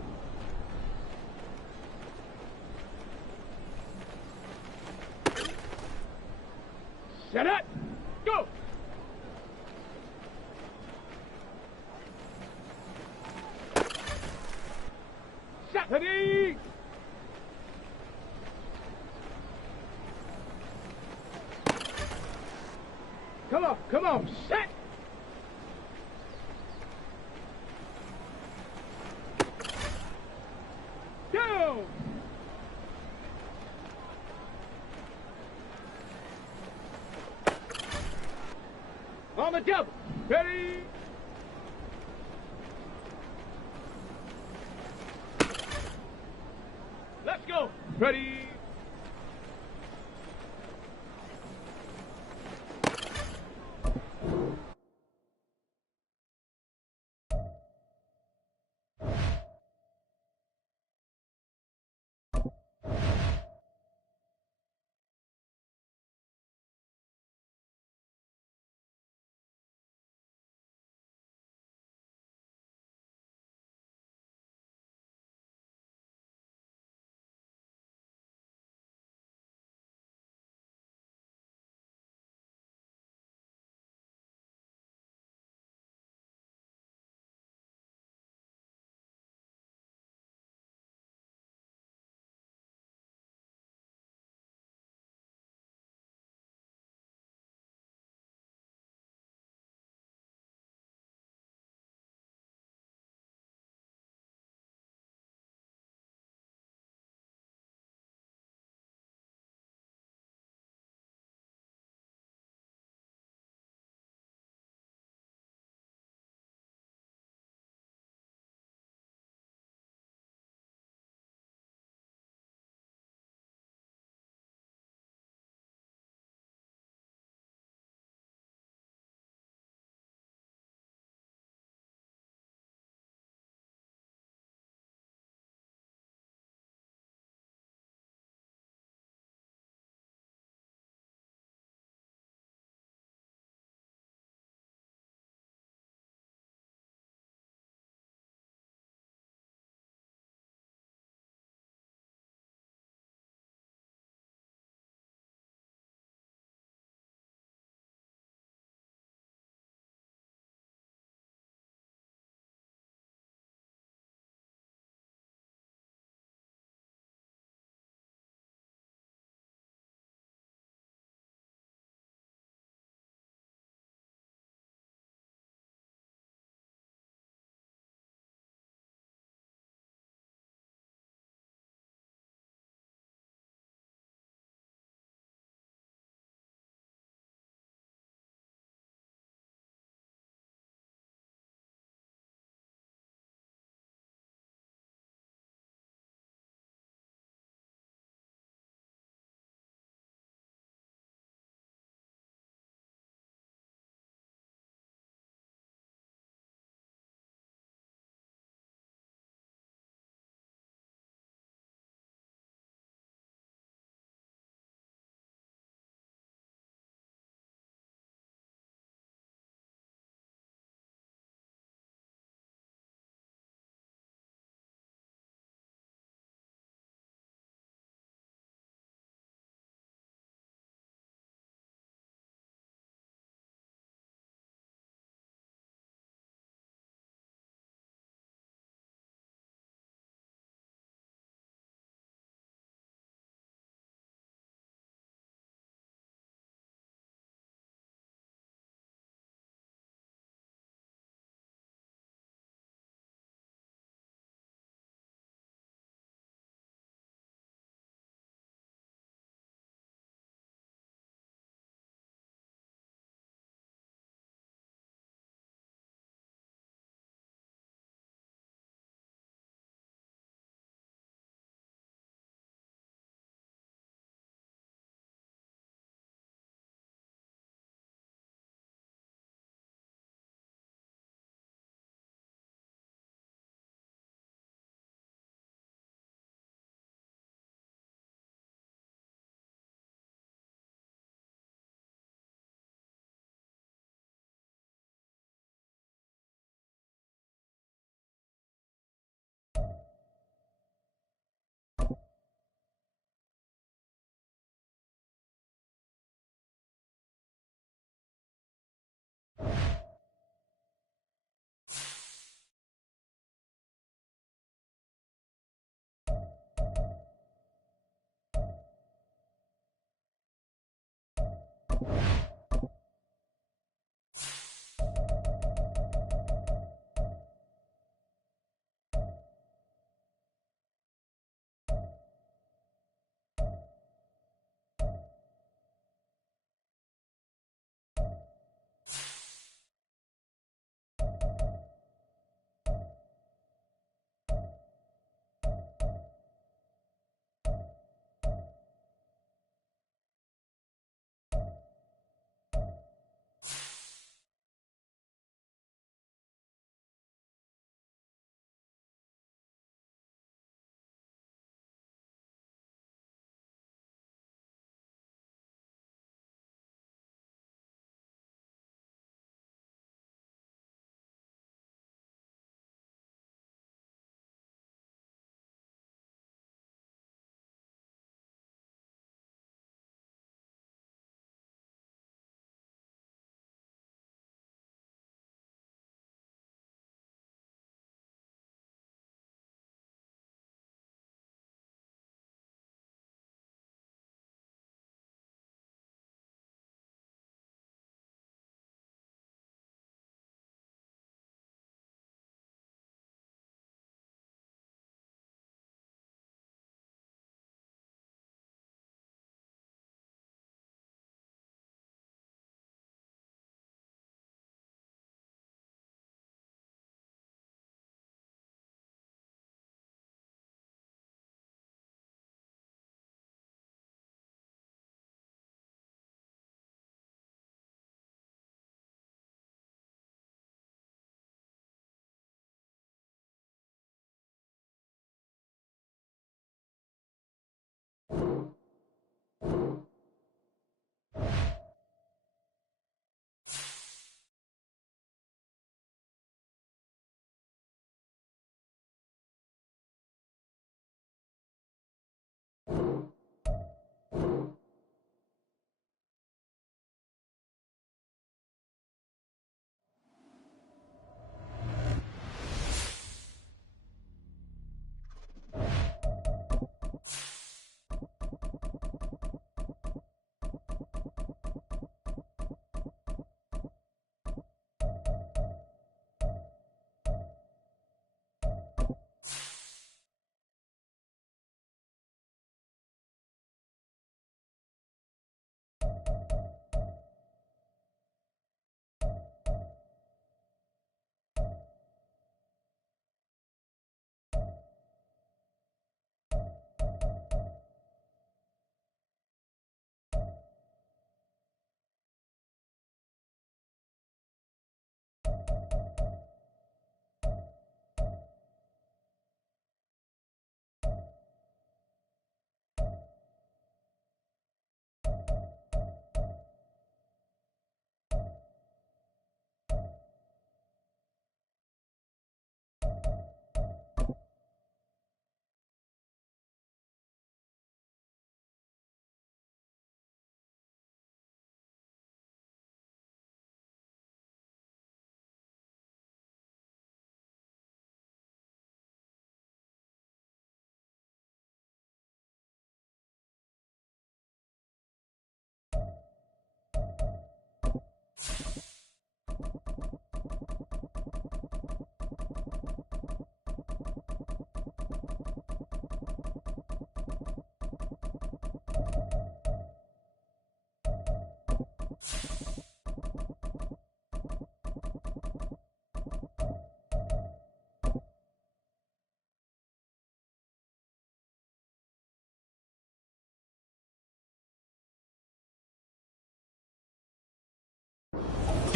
Set it. Go. Set. Ready. Come on, set! Go! On the double, ready? Let's go! Ready?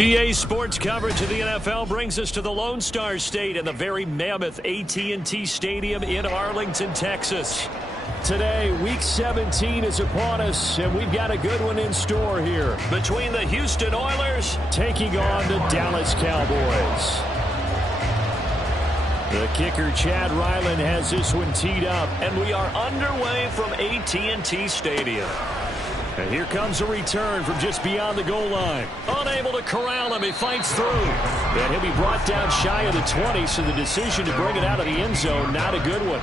EA Sports coverage of the NFL brings us to the Lone Star State and the very mammoth AT&T Stadium in Arlington, Texas. Today, Week 17 is upon us, and we've got a good one in store here. Between the Houston Oilers taking on the Dallas Cowboys. The kicker, Chad Ryland, has this one teed up, and we are underway from AT&T Stadium. And here comes a return from just beyond the goal line. Unable to corral him, he fights through. And he'll be brought down shy of the 20, so the decision to bring it out of the end zone, not a good one.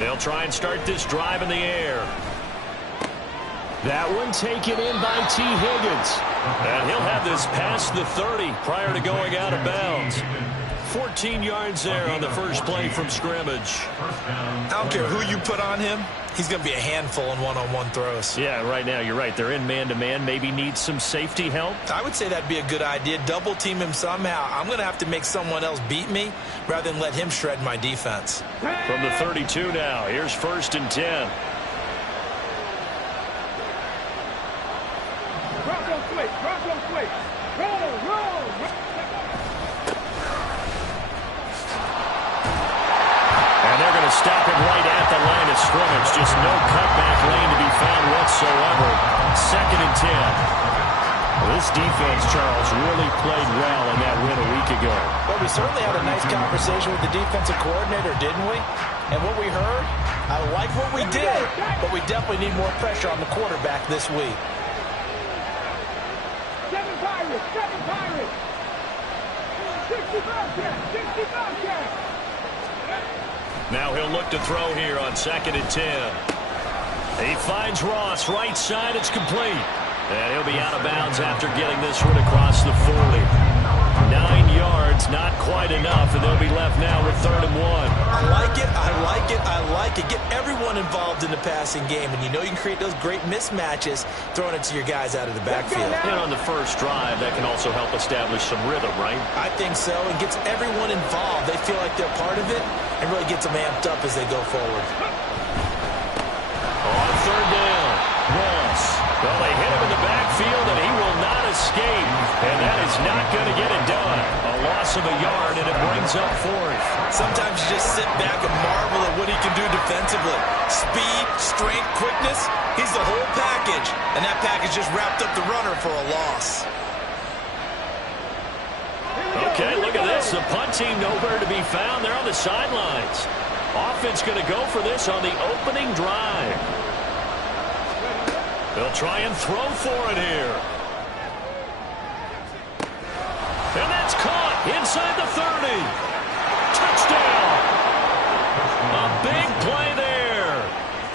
They'll try and start this drive in the air. That one taken in by T. Higgins. And he'll have this past the 30 prior to going out of bounds. 14 yards there on the first play from scrimmage. I don't care who you put on him. He's going to be a handful in one-on-one throws. Yeah, right now you're right. They're in man-to-man. Maybe needs some safety help. I would say that'd be a good idea. Double team him somehow. I'm going to have to make someone else beat me rather than let him shred my defense. From the 32 now, here's 1st and 10. Bronco switch, Bronco switch. Roll. And they're going to stop him right at the line of scrimmage. Just no cutback lane to be found whatsoever. 2nd and 10. Well, this defense, Charles, really played well in that win a week ago. Well, we certainly had a nice conversation with the defensive coordinator, didn't we? And what we heard, I like what we did, but we definitely need more pressure on the quarterback this week. 7 Pirates, 60 Bobcats, 60 Bobcats. Now he'll look to throw here on 2nd and 10. He finds Ross, right side, it's complete. And he'll be out of bounds after getting this one across the 40. 9 yards, not quite enough, and they'll be left now with 3rd and 1. I like it. Get everyone involved in the passing game, and you know you can create those great mismatches throwing it to your guys out of the backfield. And on the first drive, that can also help establish some rhythm, right? I think so. It gets everyone involved. They feel like they're part of it and really gets them amped up as they go forward. On 3rd down, Ross. Well, they hit him in the backfield, and he will not escape. And that is not going to get it done. A loss of a yard, and it brings up 4th. Sometimes you just sit back and marvel at what he can do defensively. Speed, strength, quickness. He's the whole package. And that package just wrapped up the runner for a loss. Okay, look at this. The punt team nowhere to be found. They're on the sidelines. Offense going to go for this on the opening drive. They'll try and throw for it here. And that's caught inside the 30. Touchdown. A big play there.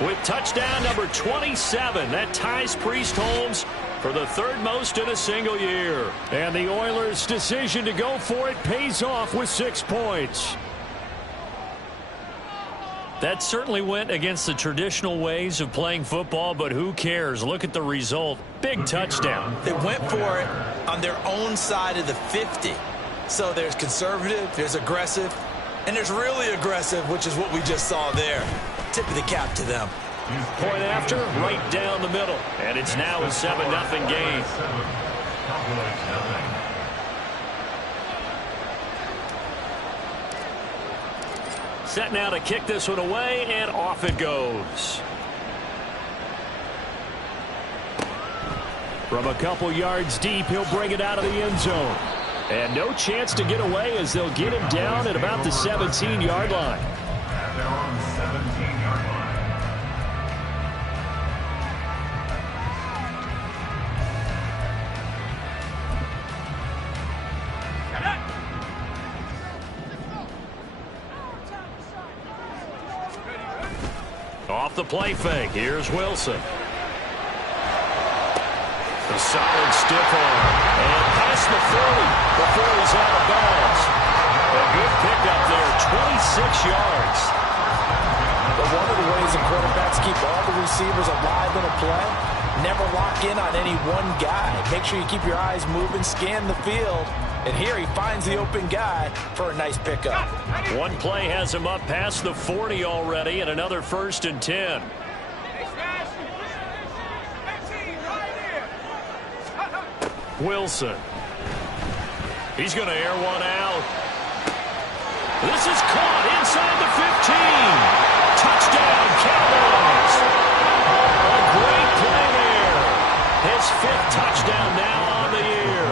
With touchdown number 27, that ties Priest Holmes for the 3rd most in a single year. And the Oilers' decision to go for it pays off with 6 points. That certainly went against the traditional ways of playing football, but who cares? Look at the result. Big touchdown. They went for it on their own side of the 50. So there's conservative, there's aggressive, and there's really aggressive, which is what we just saw there. Tip of the cap to them. Point after, right down the middle. And it's now a 7-0 game. Set now to kick this one away, and off it goes. From a couple yards deep, he'll bring it out of the end zone. And no chance to get away as they'll get him down at about the 17-yard line. Off the play fake, here's Wilson. A solid stiff arm. And past the 40 before he's out of bounds. A good pickup there, 26 yards. But one of the ways the quarterbacks keep all the receivers alive in a play, never lock in on any one guy. Make sure you keep your eyes moving, scan the field. And here he finds the open guy for a nice pickup. One play has him up past the 40 already, and another 1st and 10. Wilson. He's going to air one out. This is caught inside the 15. Touchdown, Cowboys. A great play there. His 5th touchdown now on the year.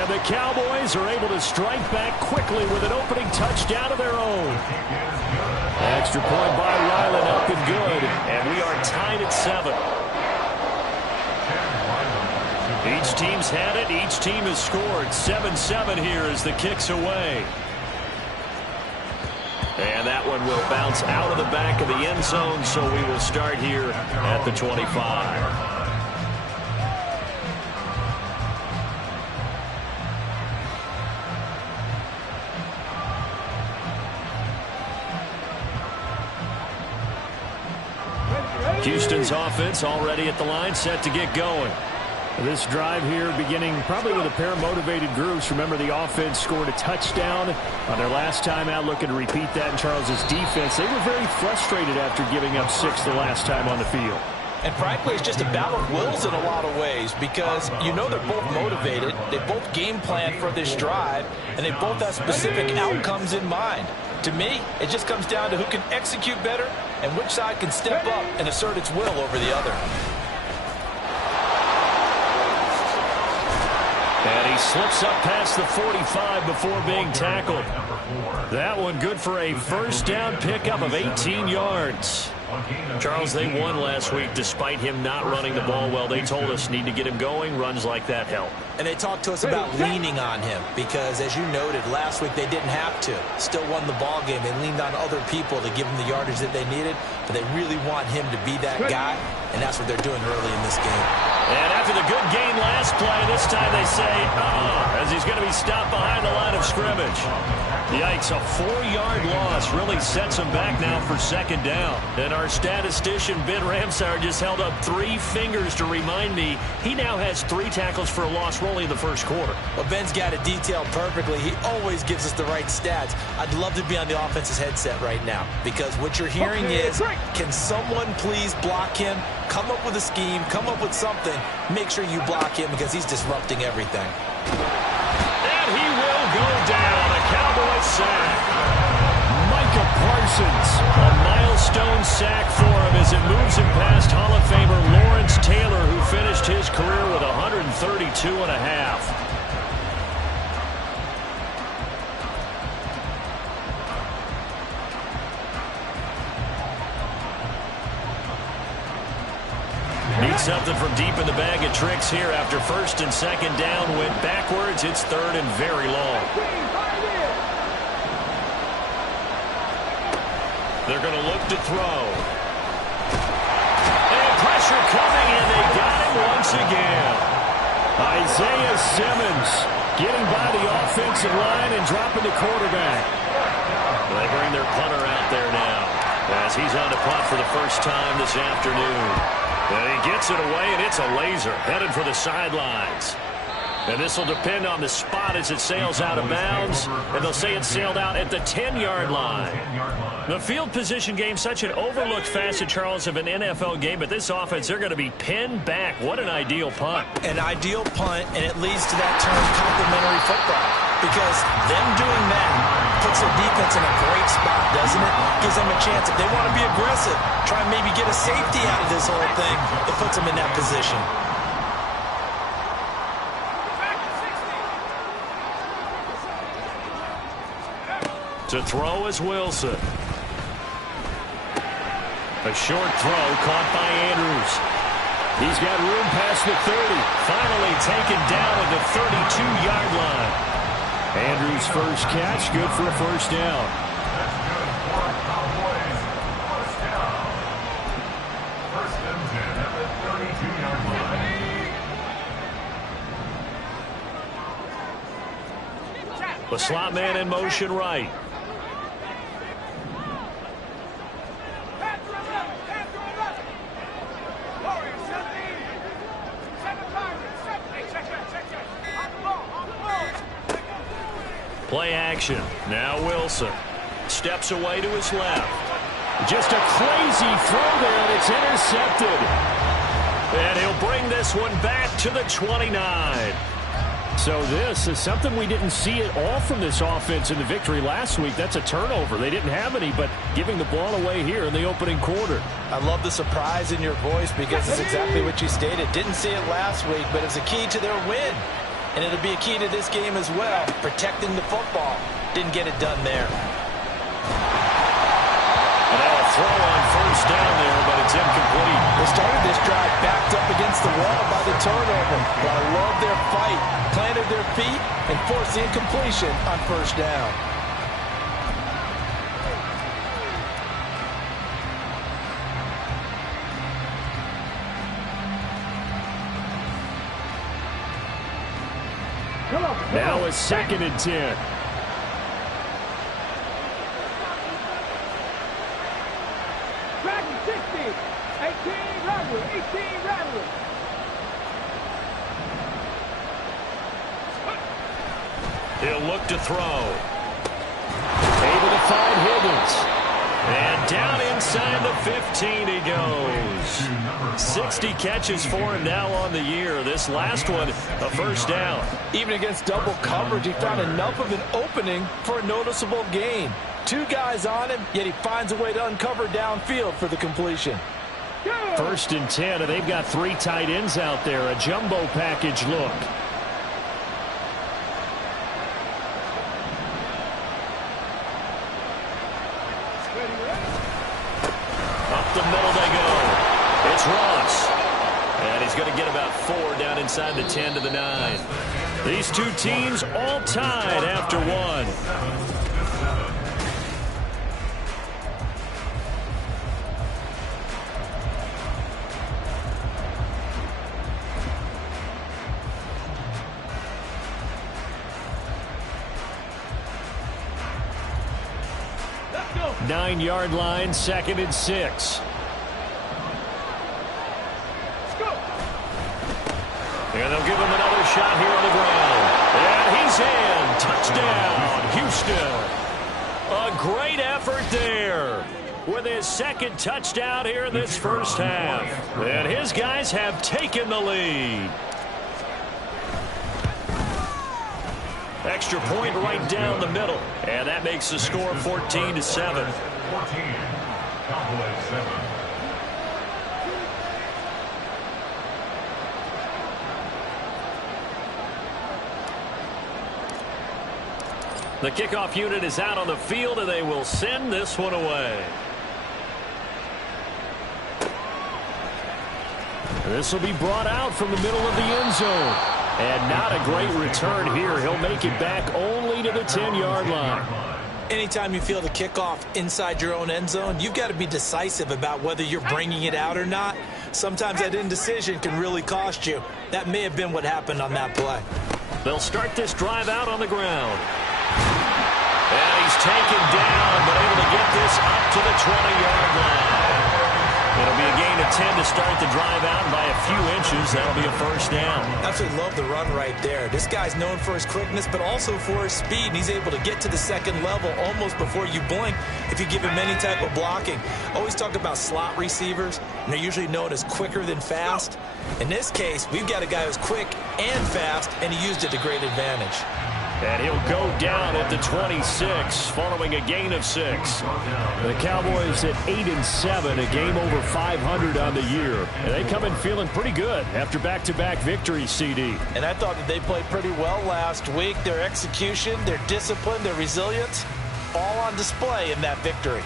And the Cowboys are able to strike back quickly with an opening touchdown of their own. Extra point by Ryland up and good. And we are tied at 7. Each team's had it. Each team has scored. 7-7 here as the kick's away. And that one will bounce out of the back of the end zone, so we will start here at the 25. Houston's offense already at the line, set to get going. This drive here beginning probably with a pair of motivated groups. Remember, the offense scored a touchdown on their last time out, looking to repeat that in Charles's defense. They were very frustrated after giving up 6 the last time on the field. And frankly, it's just a battle of wills in a lot of ways because you know they're both motivated. They both game plan for this drive, and they both have specific outcomes in mind. To me, it just comes down to who can execute better and which side can step up and assert its will over the other. And he slips up past the 45 before being tackled. That one good for a 1st down pickup of 18 yards. Charles, they won last week despite him not running the ball well. They told us need to get him going. Runs like that help. And they talked to us about leaning on him because, as you noted, last week they didn't have to. Still won the ball game. They leaned on other people to give them the yardage that they needed, but they really want him to be that guy, and that's what they're doing early in this game. And after the good game last play, this time they say, as he's going to be stopped behind the line of scrimmage. Yikes, a 4-yard loss really sets him back now for 2nd down. And our statistician, Ben Ramsauer, just held up 3 fingers to remind me he now has 3 tackles for a loss only in the 1st quarter. Well, Ben's got it detailed perfectly. He always gives us the right stats. I'd love to be on the offense's headset right now because what you're hearing is, can someone please block him? Come up with a scheme, come up with something. Make sure you block him because he's disrupting everything. And he will go down. A Cowboys sack. Micah Parsons. A milestone sack for him as it moves him past Hall of Famer Lawrence Taylor, who finished his career with 132.5. Need something from deep in the bag of tricks here after 1st and 2nd down. Went backwards. It's 3rd and very long. They're going to look to throw. And pressure coming, and they got him once again. Isaiah Simmons getting by the offensive line and dropping the quarterback. They bring their punter out there now as he's on to punt for the first time this afternoon. And he gets it away, and it's a laser headed for the sidelines. And this will depend on the spot as it sails out of bounds. And they'll say it sailed out at the 10-yard line. The field position game, such an overlooked facet, Charles, of an NFL game. But this offense, they're going to be pinned back. What an ideal punt. An ideal punt, and it leads to that term complementary football. Because them doing that puts their defense in a great spot, doesn't it? Gives them a chance. If they want to be aggressive, try and maybe get a safety out of this whole thing, it puts them in that position. To throw is Wilson. A short throw caught by Andrews. He's got room past the 30. Finally taken down at the 32-yard line. Andrews' first catch, good for a 1st down. The slot man in motion right. Play action. Now Wilson. Steps away to his left. Just a crazy throw there, and it's intercepted. And he'll bring this one back to the 29. So this is something we didn't see at all from this offense in the victory last week. That's a turnover. They didn't have any, but giving the ball away here in the opening quarter. I love the surprise in your voice because it's exactly what you stated. Didn't see it last week, but it's a key to their win. And it'll be a key to this game as well, protecting the football. Didn't get it done there. And now a throw on first down there, but it's incomplete. They started this drive backed up against the wall by the turnover. But I love their fight. Planted their feet and forced the incompletion on first down. Now a 2nd and 10. Dragon 60. 18 Rattler. 18 Rattler. He'll look to throw. Able to find Higgins. And down inside the 15 he goes. 60 catches for him now on the year. This last one, a first down. Even against double coverage, he found enough of an opening for a noticeable gain. 2 guys on him, yet he finds a way to uncover downfield for the completion. 1st and 10, and they've got 3 tight ends out there. A jumbo package look. Up the middle they go. It's Ross. And he's going to get about 4 down inside the 10 to the 9. These two teams all tied after 1. Nine-yard line, 2nd and 6. And they'll give him another shot here on the ground. And he's in. Touchdown, Houston. A great effort there with his 2nd touchdown here in this first half. And his guys have taken the lead. Extra point right down the middle. And that makes the score 14-7. 14. Cowboys 7. The kickoff unit is out on the field, and they will send this one away. This will be brought out from the middle of the end zone. And not a great return here. He'll make it back only to the 10-yard line. Anytime you feel the kickoff inside your own end zone, you've got to be decisive about whether you're bringing it out or not. Sometimes that indecision can really cost you. That may have been what happened on that play. They'll start this drive out on the ground. And he's taken down, but able to get this up to the 20-yard line. It'll be a gain of 10 to start the drive out, and by a few inches, that'll be a first down. Absolutely love the run right there. This guy's known for his quickness, but also for his speed, and he's able to get to the 2nd level almost before you blink if you give him any type of blocking. Always talk about slot receivers, and they're usually known as quicker than fast. In this case, we've got a guy who's quick and fast, and he used it to great advantage. And he'll go down at the 26, following a gain of 6. The Cowboys at 8-7, a game over 500 on the year. And they come in feeling pretty good after back-to-back victories, CD. And I thought that they played pretty well last week. Their execution, their discipline, their resilience, all on display in that victory.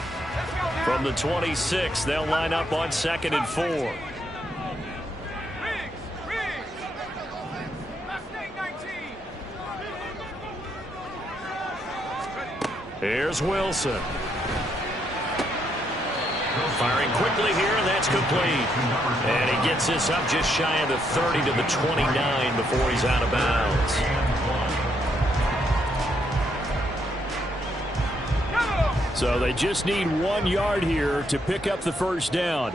From the 26, they'll line up on 2nd and 4. Here's Wilson. Firing quickly here, and that's complete. And he gets this up just shy of the 30 to the 29 before he's out of bounds. So they just need 1 yard here to pick up the first down.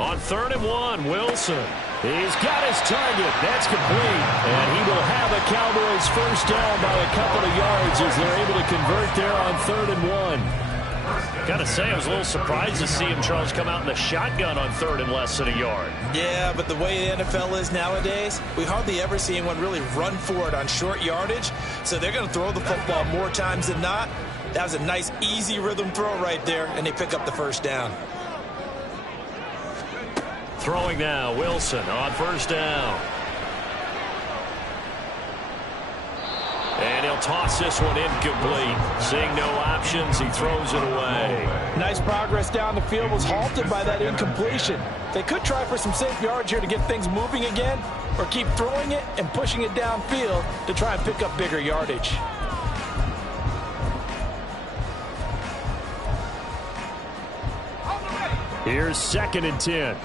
On 3rd and 1, Wilson. He's got his target. That's complete. And he will have a Cowboys first down by a couple of yards as they're able to convert there on 3rd and 1. Got to say, I was a little surprised to see him, Charles, come out in the shotgun on 3rd and less than a yard. Yeah, but the way the NFL is nowadays, we hardly ever see anyone really run for it on short yardage. So they're going to throw the football more times than not. That was a nice, easy rhythm throw right there, and they pick up the first down. Throwing now, Wilson on 1st down. And he'll toss this one incomplete. Seeing no options, he throws it away. Nice progress down the field, was halted by that incompletion. They could try for some safe yards here to get things moving again, or keep throwing it and pushing it downfield to try and pick up bigger yardage. Here's 2nd and 10.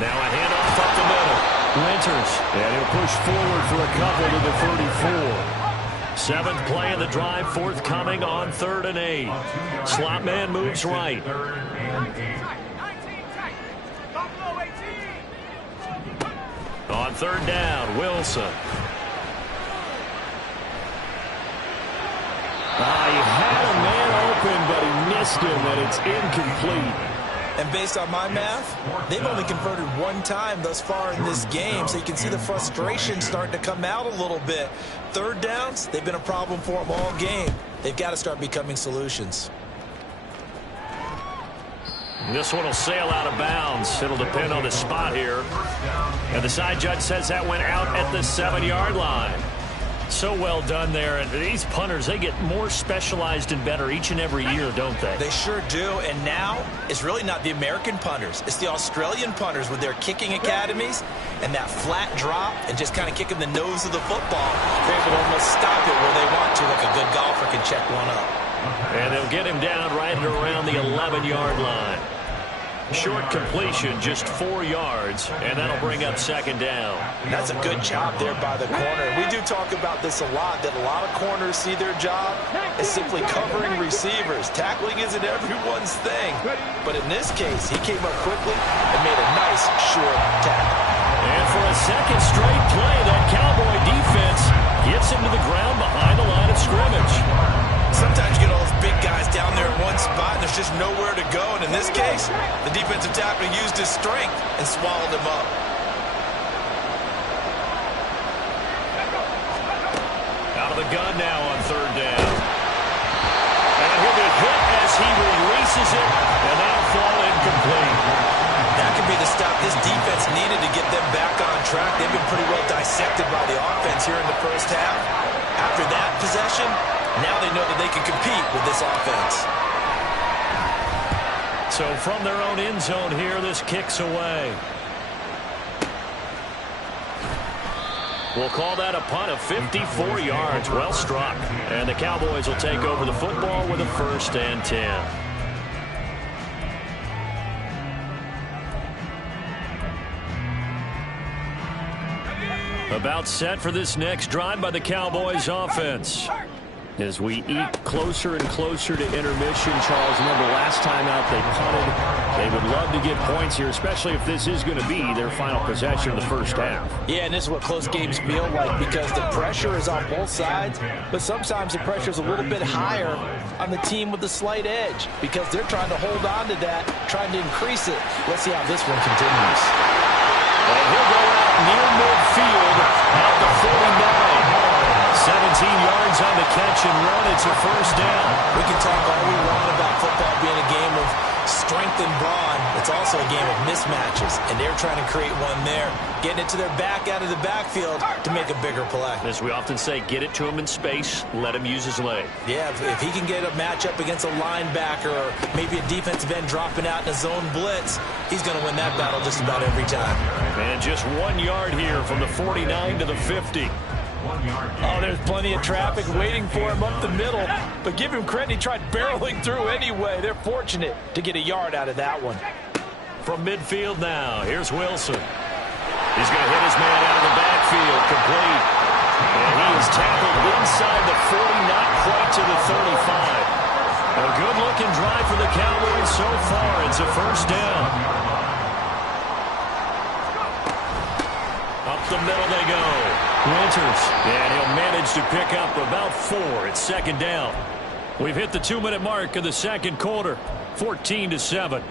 Now a handoff up the middle. Winters, and he'll push forward for a couple to the 34. 7th play of the drive forthcoming on 3rd and 8. Slot man moves right. On 3rd down, Wilson. He had a man open, but he missed him, and it's incomplete. And based on my math, they've only converted one time thus far in this game, so you can see the frustration starting to come out a little bit. 3rd downs, they've been a problem for them all game. They've got to start becoming solutions. This one will sail out of bounds. It'll depend on the spot here. And the side judge says that went out at the 7-yard line. So well done there. And these punters, they get more specialized and better each and every year, don't they? They sure do. And now it's really not the American punters. It's the Australian punters with their kicking academies and that flat drop and just kind of kicking the nose of the football. They're able to almost stop it where they want to, like a good golfer can check one up. And they'll get him down right around the 11-yard line. Short completion, just 4 yards, and that'll bring up 2nd down. That's a good job there by the corner. We do talk about this a lot, that a lot of corners see their job as simply covering receivers. Tackling isn't everyone's thing. But in this case, he came up quickly and made a nice short tackle. And for a 2nd straight play, that Cowboy defense gets him to the ground behind the line of scrimmage. Sometimes you get all those big guys down there in one spot, and there's just nowhere to go. And in this case, the defensive tackle used his strength and swallowed him up. Out of the gun now on 3rd down. And he'll be hit as he releases it, and that'll fall incomplete. That could be the stop this defense needed to get them back on track. They've been pretty well dissected by the offense here in the first half. After that possession, now they know that they can compete with this offense. So from their own end zone here, this kicks away. We'll call that a punt of 54 yards. Well struck. And the Cowboys will take over the football with a 1st and 10. About set for this next drive by the Cowboys offense. As we eke closer and closer to intermission, Charles, remember last time out they punted. They would love to get points here, especially if this is going to be their final possession of the first half. Yeah, and this is what close games feel like because the pressure is on both sides, but sometimes the pressure is a little bit higher on the team with the slight edge because they're trying to hold on to that, trying to increase it. Let's see how this one continues. And he'll go out near midfield at the 49. 17 yards on the catch and run. It's a 1st down. We can talk all we want about football being a game of strength and brawn. It's also a game of mismatches, and they're trying to create one there, getting it to their back out of the backfield to make a bigger play. As we often say, get it to him in space, let him use his leg. Yeah, if he can get a matchup against a linebacker or maybe a defensive end dropping out in a zone blitz, he's going to win that battle just about every time. And just 1 yard here from the 49 to the 50. Oh, there's plenty of traffic waiting for him up the middle. But give him credit, he tried barreling through anyway. They're fortunate to get a yard out of that one. From midfield now, here's Wilson. He's going to hit his man out of the backfield, complete. And he is tackled inside the 40, not quite to the 35. A good-looking drive for the Cowboys so far. It's a first down. Up the middle they go. Winters. And he'll manage to pick up about 4. It's second down. We've hit the 2-minute mark of the second quarter. 14-7.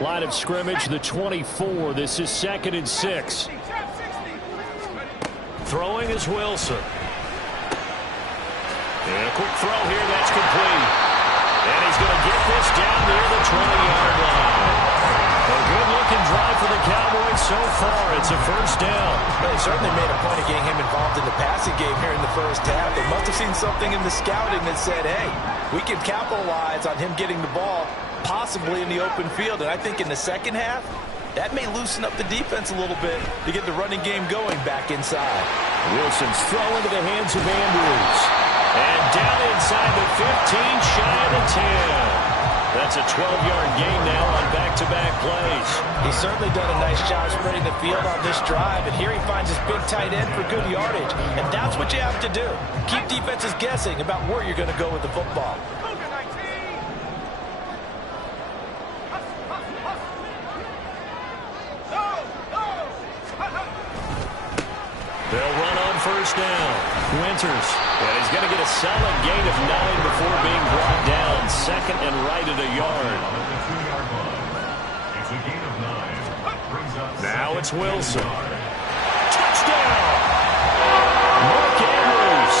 Line of scrimmage, the 24. This is 2nd and 6. Throwing is Wilson. And a quick throw here. That's complete. And he's going to get this down near the 20-yard line. A good-looking drive for the Cowboys so far. It's a first down. Well, they certainly made a point of getting him involved in the passing game here in the first half. They must have seen something in the scouting that said, hey, we can capitalize on him getting the ball possibly in the open field. And I think in the second half, that may loosen up the defense a little bit to get the running game going back inside. Wilson's throw into the hands of Andrews. And down inside the 15, shy of the 10. That's a 12-yard gain now on back-to-back plays. He's certainly done a nice job spreading the field on this drive, and here he finds his big tight end for good yardage. And that's what you have to do. Keep defenses guessing about where you're going to go with the football. They'll run on first down. Winters. And he's going to get a solid gain of 9 before being brought down. Second and right at a yard. Now it's Wilson. Touchdown! Mark Andrews.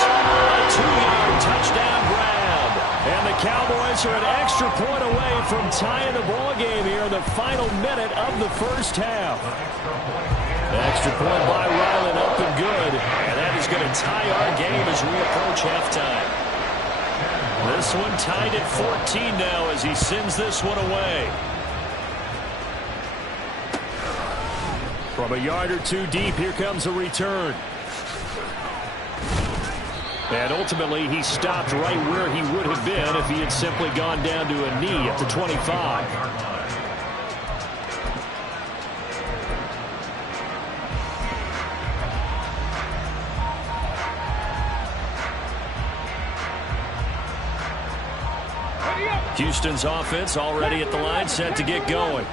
A 2-yard touchdown grab. And the Cowboys are an extra point away from tying the ball game here in the final minute of the first half. Extra point by Ryland, up and good. And that is going to tie our game as we approach halftime. This one tied at 14 now as he sends this one away. From a yard or two deep, here comes a return. And ultimately, he stopped right where he would have been if he had simply gone down to a knee at the 25. Houston's offense already at the line, set to get going.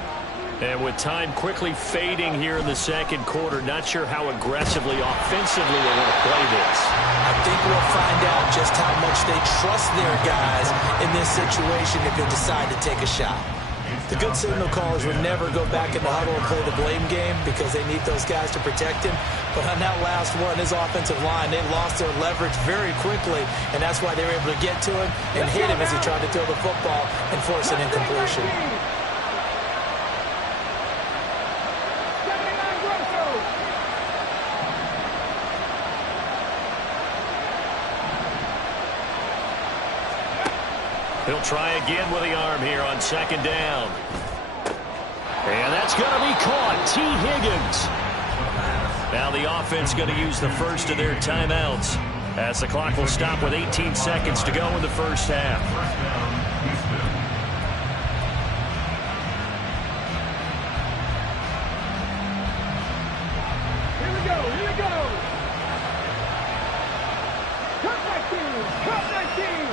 And with time quickly fading here in the second quarter, not sure how aggressively, offensively they want to play this. I think we'll find out just how much they trust their guys in this situation if they decide to take a shot. The good signal callers would never go back in the huddle and play the blame game because they need those guys to protect him. But on that last one, his offensive line, they lost their leverage very quickly, and that's why they were able to get to him and hit him as he tried to throw the football and force an incompletion. He'll try again with the arm here on second down. And that's going to be caught. T. Higgins. Now the offense going to use the first of their timeouts as the clock will stop with 18 seconds to go in the first half. Here we go, here we go. Cut 19.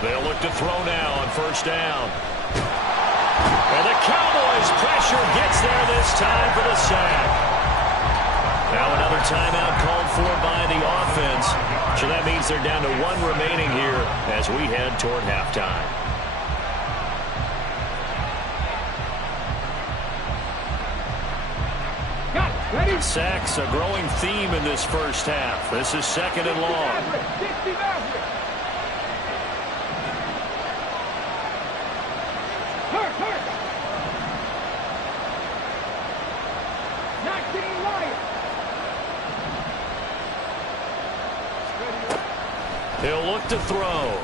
They'll look to throw now on first down. And the Cowboys' pressure gets there this time for the sack. Now another timeout called for by the offense. So that means they're down to 1 remaining here as we head toward halftime. Sacks, a growing theme in this first half. This is second and long. He'll look to throw.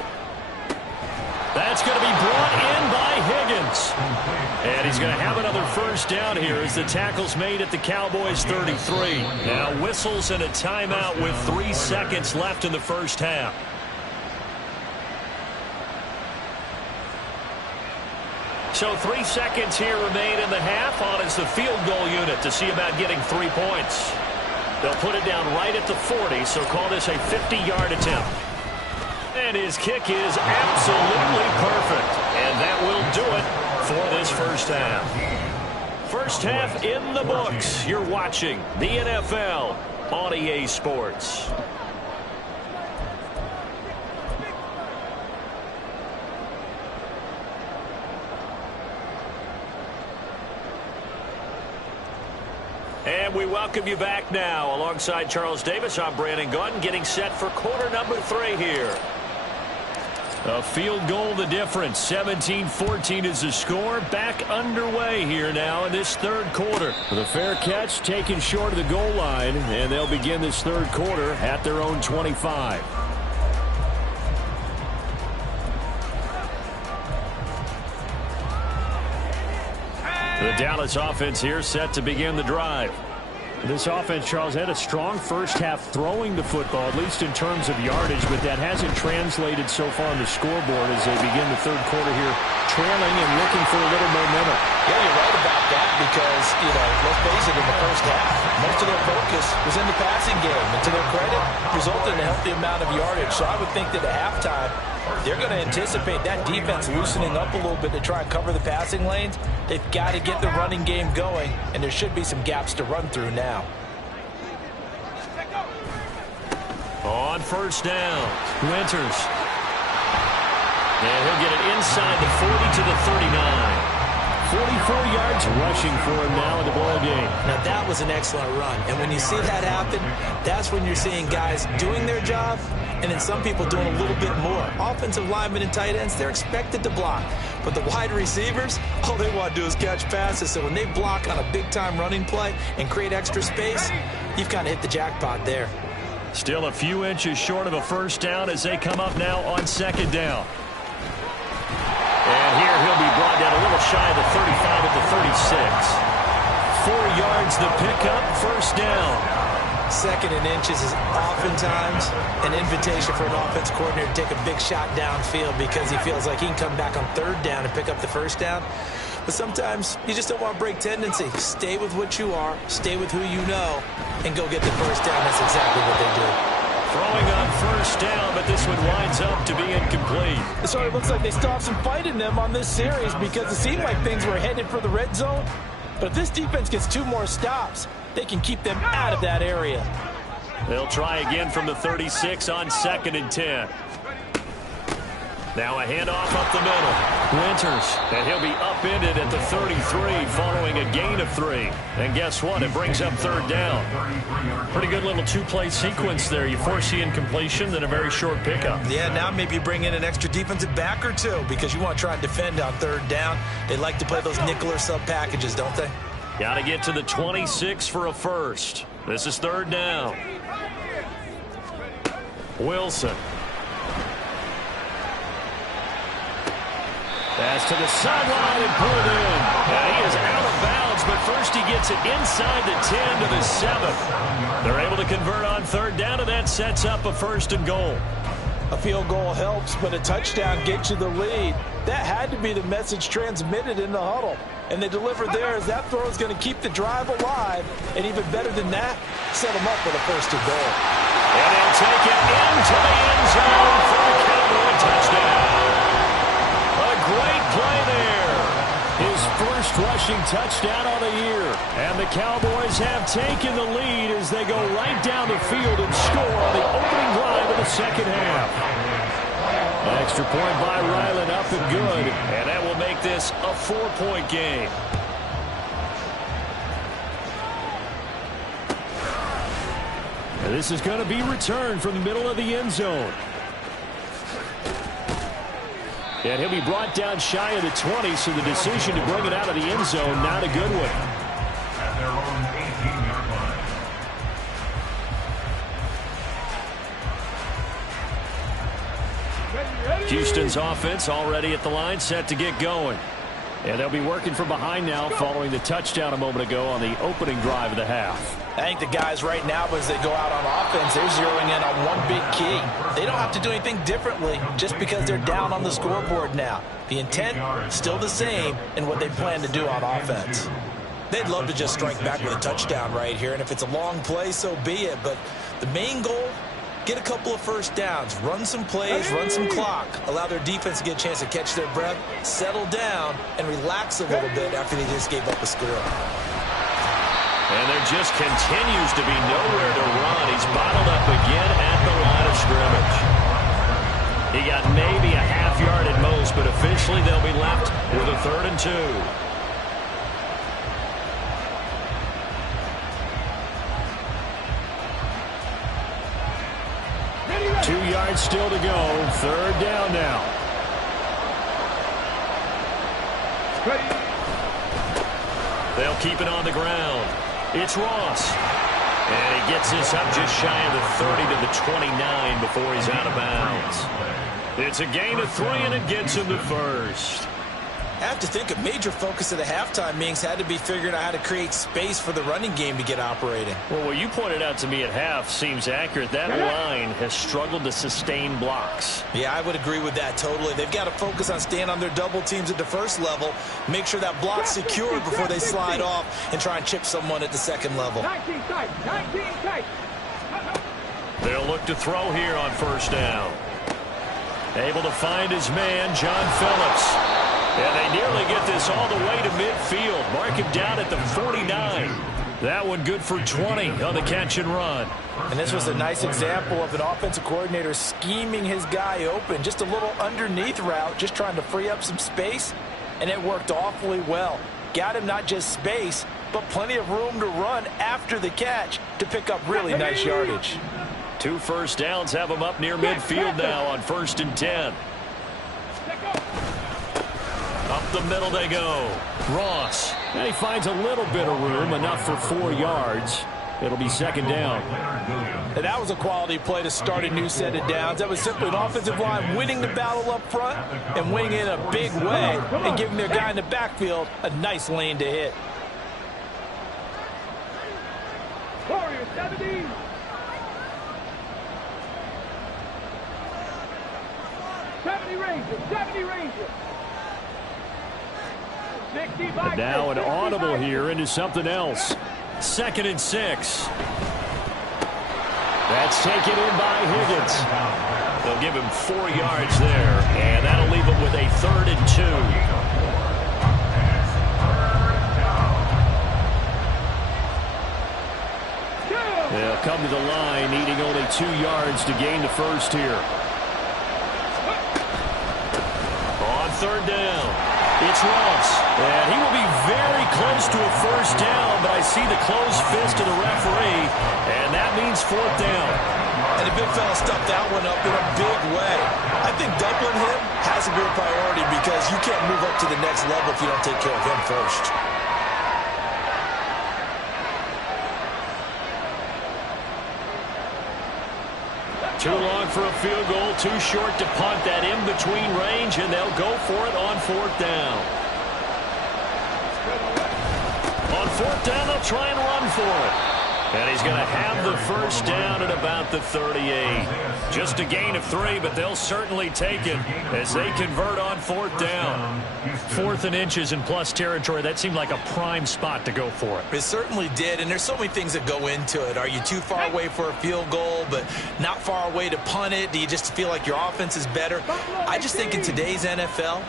That's going to be brought in by Higgins. And he's going to have another first down here as the tackle's made at the Cowboys' 33. Now whistles and a timeout with 3 seconds left in the first half. So 3 seconds here remain in the half on as the field goal unit to see about getting 3 points. They'll put it down right at the 40, so call this a 50-yard attempt. And his kick is absolutely perfect. And that will do it for this first half. First half in the books. You're watching the NFL on EA Sports. And we welcome you back now. Alongside Charles Davis, I'm Brandon Gaudin, getting set for quarter number 3 here. A field goal the difference. 17-14 is the score. Back underway here now in this third quarter. The fair catch taken short of the goal line, and they'll begin this third quarter at their own 25. The Dallas offense here set to begin the drive. This offense, Charles, had a strong first half throwing the football, at least in terms of yardage, but that hasn't translated so far on the scoreboard as they begin the third quarter here, trailing and looking for a little momentum. Yeah, you're right about that because, let's face it, in the first half, most of their focus was in the passing game. And to their credit, resulted in a healthy amount of yardage. So I would think that at halftime, they're going to anticipate that defense loosening up a little bit to try and cover the passing lanes. They've got to get the running game going, and there should be some gaps to run through now. On first down, Winters. And he'll get it inside the 40 to the 39. 44 yards rushing for him now in the ball game. Now, that was an excellent run. And when you see that happen, that's when you're seeing guys doing their job and then some people doing a little bit more. Offensive linemen and tight ends, they're expected to block. But the wide receivers, all they want to do is catch passes. So when they block on a big-time running play and create extra space, you've kind of hit the jackpot there. Still a few inches short of a first down as they come up now on second down. And here he'll be brought down a little shy of the 35 at the 36. 4 yards the pickup, first down. Second and inches is oftentimes an invitation for an offense coordinator to take a big shot downfield because he feels like he can come back on third down and pick up the first down. But sometimes you just don't want to break tendency. Stay with what you are, stay with who you know, and go get the first down. That's exactly what they do. Throwing on first down, but this one winds up to be incomplete. So it looks like they still have some fight in them on this series because it seemed like things were headed for the red zone. But if this defense gets 2 more stops, they can keep them out of that area. They'll try again from the 36 on 2nd and 10. Now a handoff up the middle. Winters, and he'll be upended at the 33 following a gain of 3. And guess what? It brings up third down. Pretty good little 2-play sequence there. You foresee incompletion, then a very short pickup. Yeah, now maybe you bring in an extra defensive back or 2 because you want to try and defend on third down. They like to play those nickel or sub packages, don't they? Got to get to the 26 for a first. This is third down. Wilson. Pass to the sideline and pulled in. And he is out of bounds, but first he gets it inside the 10 to the 7. They're able to convert on third down, and that sets up a 1st and goal. A field goal helps, but a touchdown gets you the lead. That had to be the message transmitted in the huddle. And they delivered there as that throw is going to keep the drive alive. And even better than that, set them up with a 1st and goal. And they'll take it into the end zone for the Cowboy touchdown. A great play there. His first rushing touchdown of the year. And the Cowboys have taken the lead as they go right down the field and score on the opening drive of the second half. An extra point by Ryland, up and good. And that will make this a 4-point game. And this is going to be returned from the middle of the end zone. And he'll be brought down shy of the 20, so the decision to bring it out of the end zone, not a good one. At their own 18-yard line. Houston's offense already at the line, set to get going. And they'll be working from behind now following the touchdown a moment ago on the opening drive of the half. I think the guys right now, as they go out on offense, they're zeroing in on one big key. They don't have to do anything differently just because they're down on the scoreboard now. The intent still the same in what they plan to do on offense. They'd love to just strike back with a touchdown right here, and if it's a long play, so be it. But the main goal Get a couple of first downs, run some plays, run some clock, allow their defense to get a chance to catch their breath, settle down, and relax a little bit after they just gave up a score. And there just continues to be nowhere to run. He's bottled up again at the line of scrimmage. He got maybe a half yard at most, but officially they'll be left with a 3rd and 2. 2 yards still to go. 3rd down now. They'll keep it on the ground. It's Ross. And he gets this up just shy of the 30 to the 29 before he's out of bounds. It's a gain of 3, and it gets him to first. I have to think a major focus of the halftime meetings had to be figuring out how to create space for the running game to get operating. Well, what you pointed out to me at half seems accurate. That line has struggled to sustain blocks. Yeah, I would agree with that totally. They've got to focus on staying on their double teams at the first level, make sure that block's secured before they slide off and try and chip someone at the second level. 19 tight, 19 tight. They'll look to throw here on first down. Able to find his man, John Phillips. And they nearly get this all the way to midfield. Mark him down at the 49. That one good for 20 on the catch and run. And this was a nice example of an offensive coordinator scheming his guy open. Just a little underneath route, just trying to free up some space. And it worked awfully well. Got him not just space, but plenty of room to run after the catch to pick up really nice yardage. 2 first downs have him up near midfield now on 1st and 10. Up the middle they go. Ross. And he finds a little bit of room, enough for 4 yards. It'll be 2nd down. And that was a quality play to start a new set of downs. That was simply an offensive line winning the battle up front and winning in a big way and giving their guy in the backfield a nice lane to hit. Warriors 70. 70 Rangers, 70 Rangers. And now an audible here into something else. 2nd and 6. That's taken in by Higgins. They'll give him 4 yards there, and that'll leave him with a 3rd and 2. They'll come to the line, needing only 2 yards to gain the first here. On 3rd down, it's Ross. And he will be very close to a first down, but I see the closed fist of the referee, and that means 4th down. And the big fella stuffed that one up in a big way. I think doubling him has to be a priority because you can't move up to the next level if you don't take care of him first. Too long for a field goal, too short to punt. That in-between range, and they'll go for it on 4th down. On 4th down, they'll try and run for it. And he's going to have the first down at about the 38. Just a gain of 3, but they'll certainly take it as they convert on 4th down. 4th and inches in plus territory. That seemed like a prime spot to go for it. It certainly did, and there's so many things that go into it. Are you too far away for a field goal, but not far away to punt it? Do you just feel like your offense is better? I just think in today's NFL,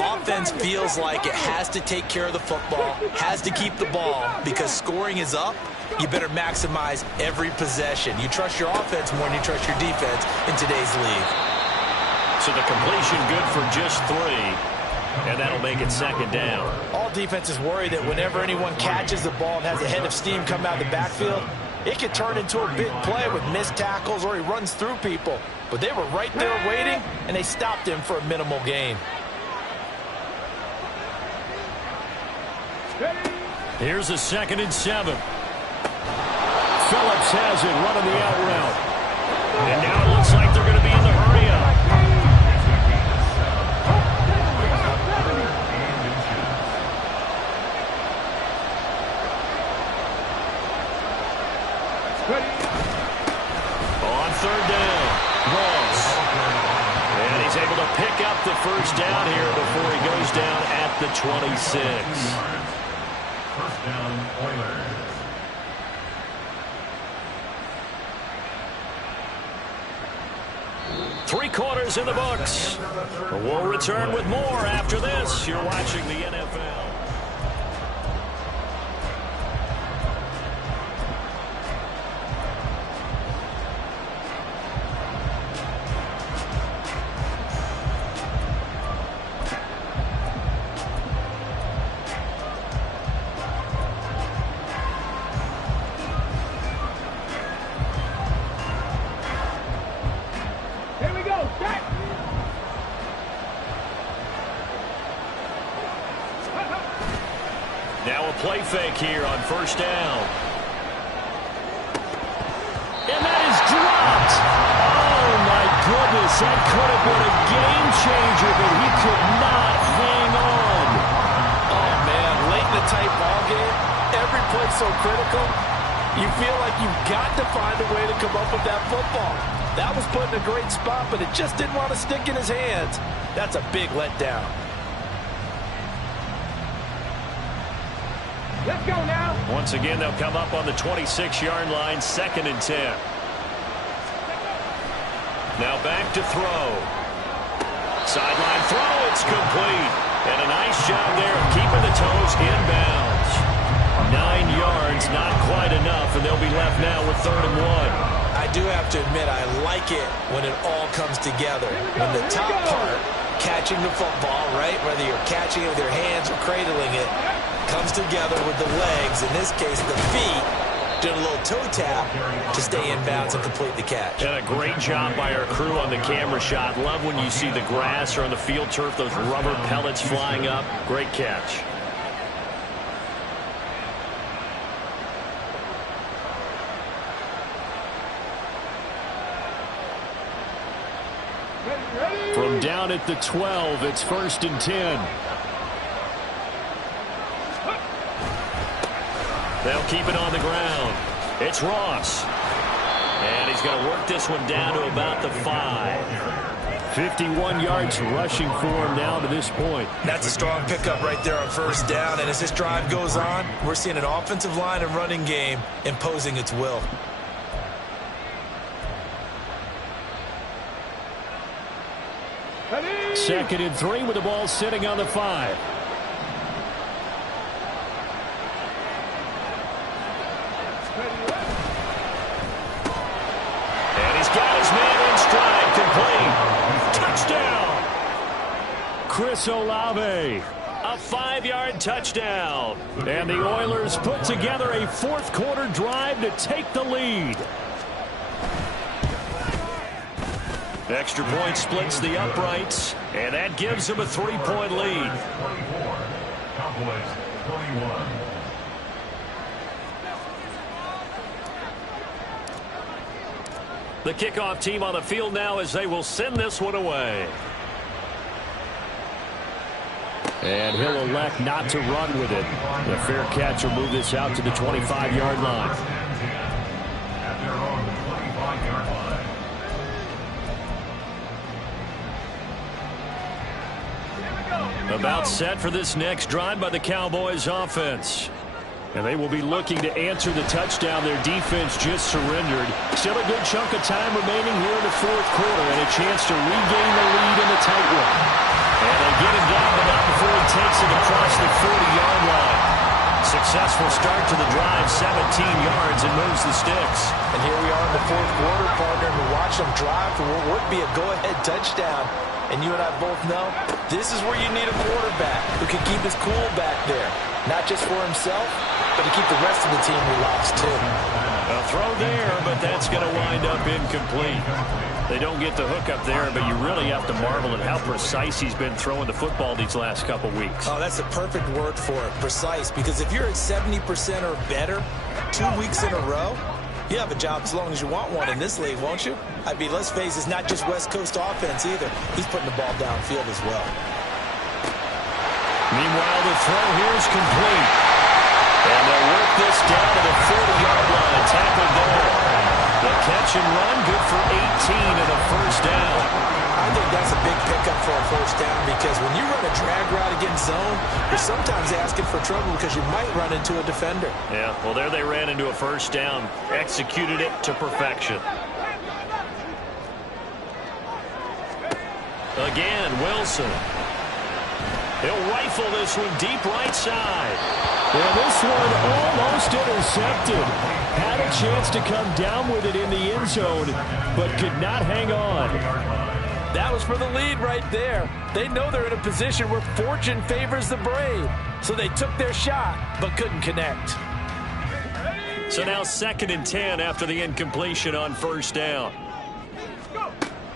offense feels like it has to take care of the football, has to keep the ball, because scoring is up. You better maximize every possession. You trust your offense more than you trust your defense in today's league. So the completion good for just 3, and that'll make it 2nd down. All defenses worry that whenever anyone catches the ball and has a head of steam come out of the backfield, it could turn into a big play with missed tackles or he runs through people. But they were right there waiting, and they stopped him for a minimal gain. Here's a 2nd and 7. Phillips has it running the out route. And now it looks like they're going to be in the hurry up. On 3rd down, Ross. And he's able to pick up the first down here before he goes down at the 26. First down, Oilers. 3 quarters in the books. We'll return with more after this. You're watching the NFL. Now a play fake here on first down. And that is dropped. Oh, my goodness. That could have been a game changer, but he could not hang on. Oh, man. Late in the tight ball game, every play so critical. You feel like you've got to find a way to come up with that football. That was put in a great spot, but it just didn't want to stick in his hands. That's a big letdown. Let's go now. Once again, they'll come up on the 26-yard line, 2nd and 10. Now back to throw. Sideline throw, it's complete. And a nice job there of keeping the toes inbounds. 9 yards, not quite enough, and they'll be left now with 3rd and 1. I do have to admit, I like it when it all comes together. When the top part, catching the football, right, whether you're catching it with your hands or cradling it, comes together with the legs, in this case the feet, doing a little toe tap to stay in bounds and complete the catch. And a great job by our crew on the camera shot. Love when you see the grass or on the field turf, those rubber pellets flying up. Great catch. From down at the 12, it's 1st and 10. They'll keep it on the ground. It's Ross. And he's going to work this one down to about the 5. 51 yards rushing for him now to this point. That's a strong pickup right there on first down. And as this drive goes on, we're seeing an offensive line and running game imposing its will. Second and 3 with the ball sitting on the 5. And he's got his man in stride, complete. Touchdown. Chris Olave. A 5-yard touchdown. And the Oilers put together a 4th quarter drive to take the lead. Extra point splits the uprights, and that gives them a 3-point lead. 24. Cowboys 31. The kickoff team on the field now as they will send this one away. And he'll elect not to run with it. The fair catch will move this out to the 25-yard line. At their own 25-yard line. About set for this next drive by the Cowboys offense. And they will be looking to answer the touchdown their defense just surrendered. Still a good chunk of time remaining here in the 4th quarter and a chance to regain the lead in the tight one. And they get him down, but not before he takes it across the 40-yard line. Successful start to the drive, 17 yards, and moves the sticks. And here we are in the 4th quarter, partner, and we're watching them drive for what would be a go-ahead touchdown. And you and I both know this is where you need a quarterback who can keep his cool back there. Not just for himself, but to keep the rest of the team relaxed, too. A throw there, but that's going to wind up incomplete. They don't get the hook up there, but you really have to marvel at how precise he's been throwing the football these last couple weeks. Oh, that's the perfect word for it, precise. Because if you're at 70% or better 2 weeks in a row, you have a job as long as you want one in this league, won't you? I mean, let's face it, it's not just West Coast offense either. He's putting the ball downfield as well. Meanwhile, the throw here is complete. And they'll work this down to the 40-yard line. Tackled there. The catch and run, good for 18 and a first down. I think that's a big pickup for a first down because when you run a drag route against zone, you're sometimes asking for trouble because you might run into a defender. Yeah, well, there they ran into a first down. Executed it to perfection. Again, Wilson. He'll rifle this one deep right side. And this one almost intercepted. Had a chance to come down with it in the end zone, but could not hang on. That was for the lead right there. They know they're in a position where fortune favors the brave. So they took their shot, but couldn't connect. So now 2nd and 10 after the incompletion on 1st down.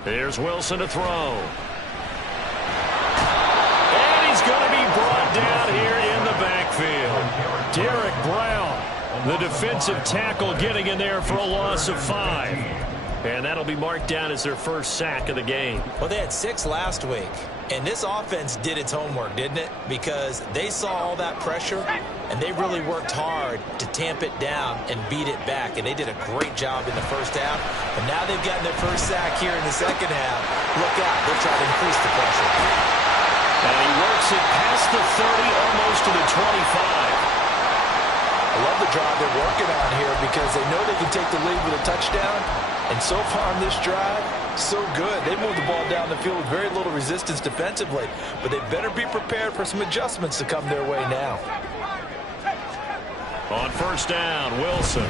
Here's Wilson to throw. And he's going to be brought down here in the backfield. Derek Brown, the defensive tackle, getting in there for a loss of 5. And that'll be marked down as their first sack of the game. Well, they had 6 last week. And this offense did its homework, didn't it? Because they saw all that pressure, and they really worked hard to tamp it down and beat it back. And they did a great job in the first half. And now they've gotten their first sack here in the second half. Look out. They'll try to increase the pressure. And he works it past the 30, almost to the 25. I love the drive they're working on here because they know they can take the lead with a touchdown. And so far on this drive, so good. They moved the ball down the field with very little resistance defensively. But they better be prepared for some adjustments to come their way now. On 1st down, Wilson.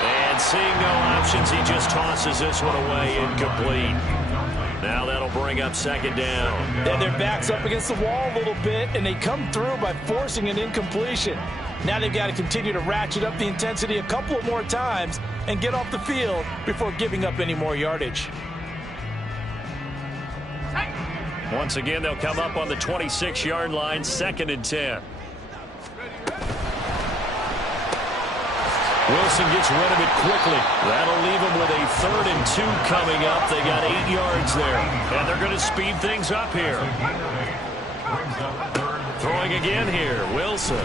And seeing no options, he just tosses this one away, incomplete. Now that'll bring up 2nd down. And their back's up against the wall a little bit, and they come through by forcing an incompletion. Now they've got to continue to ratchet up the intensity a couple of more times and get off the field before giving up any more yardage. Once again, they'll come up on the 26-yard line, 2nd and 10. Wilson gets rid of it quickly. That'll leave them with a 3rd and 2 coming up. They got 8 yards there, and they're going to speed things up here. Throwing again here, Wilson.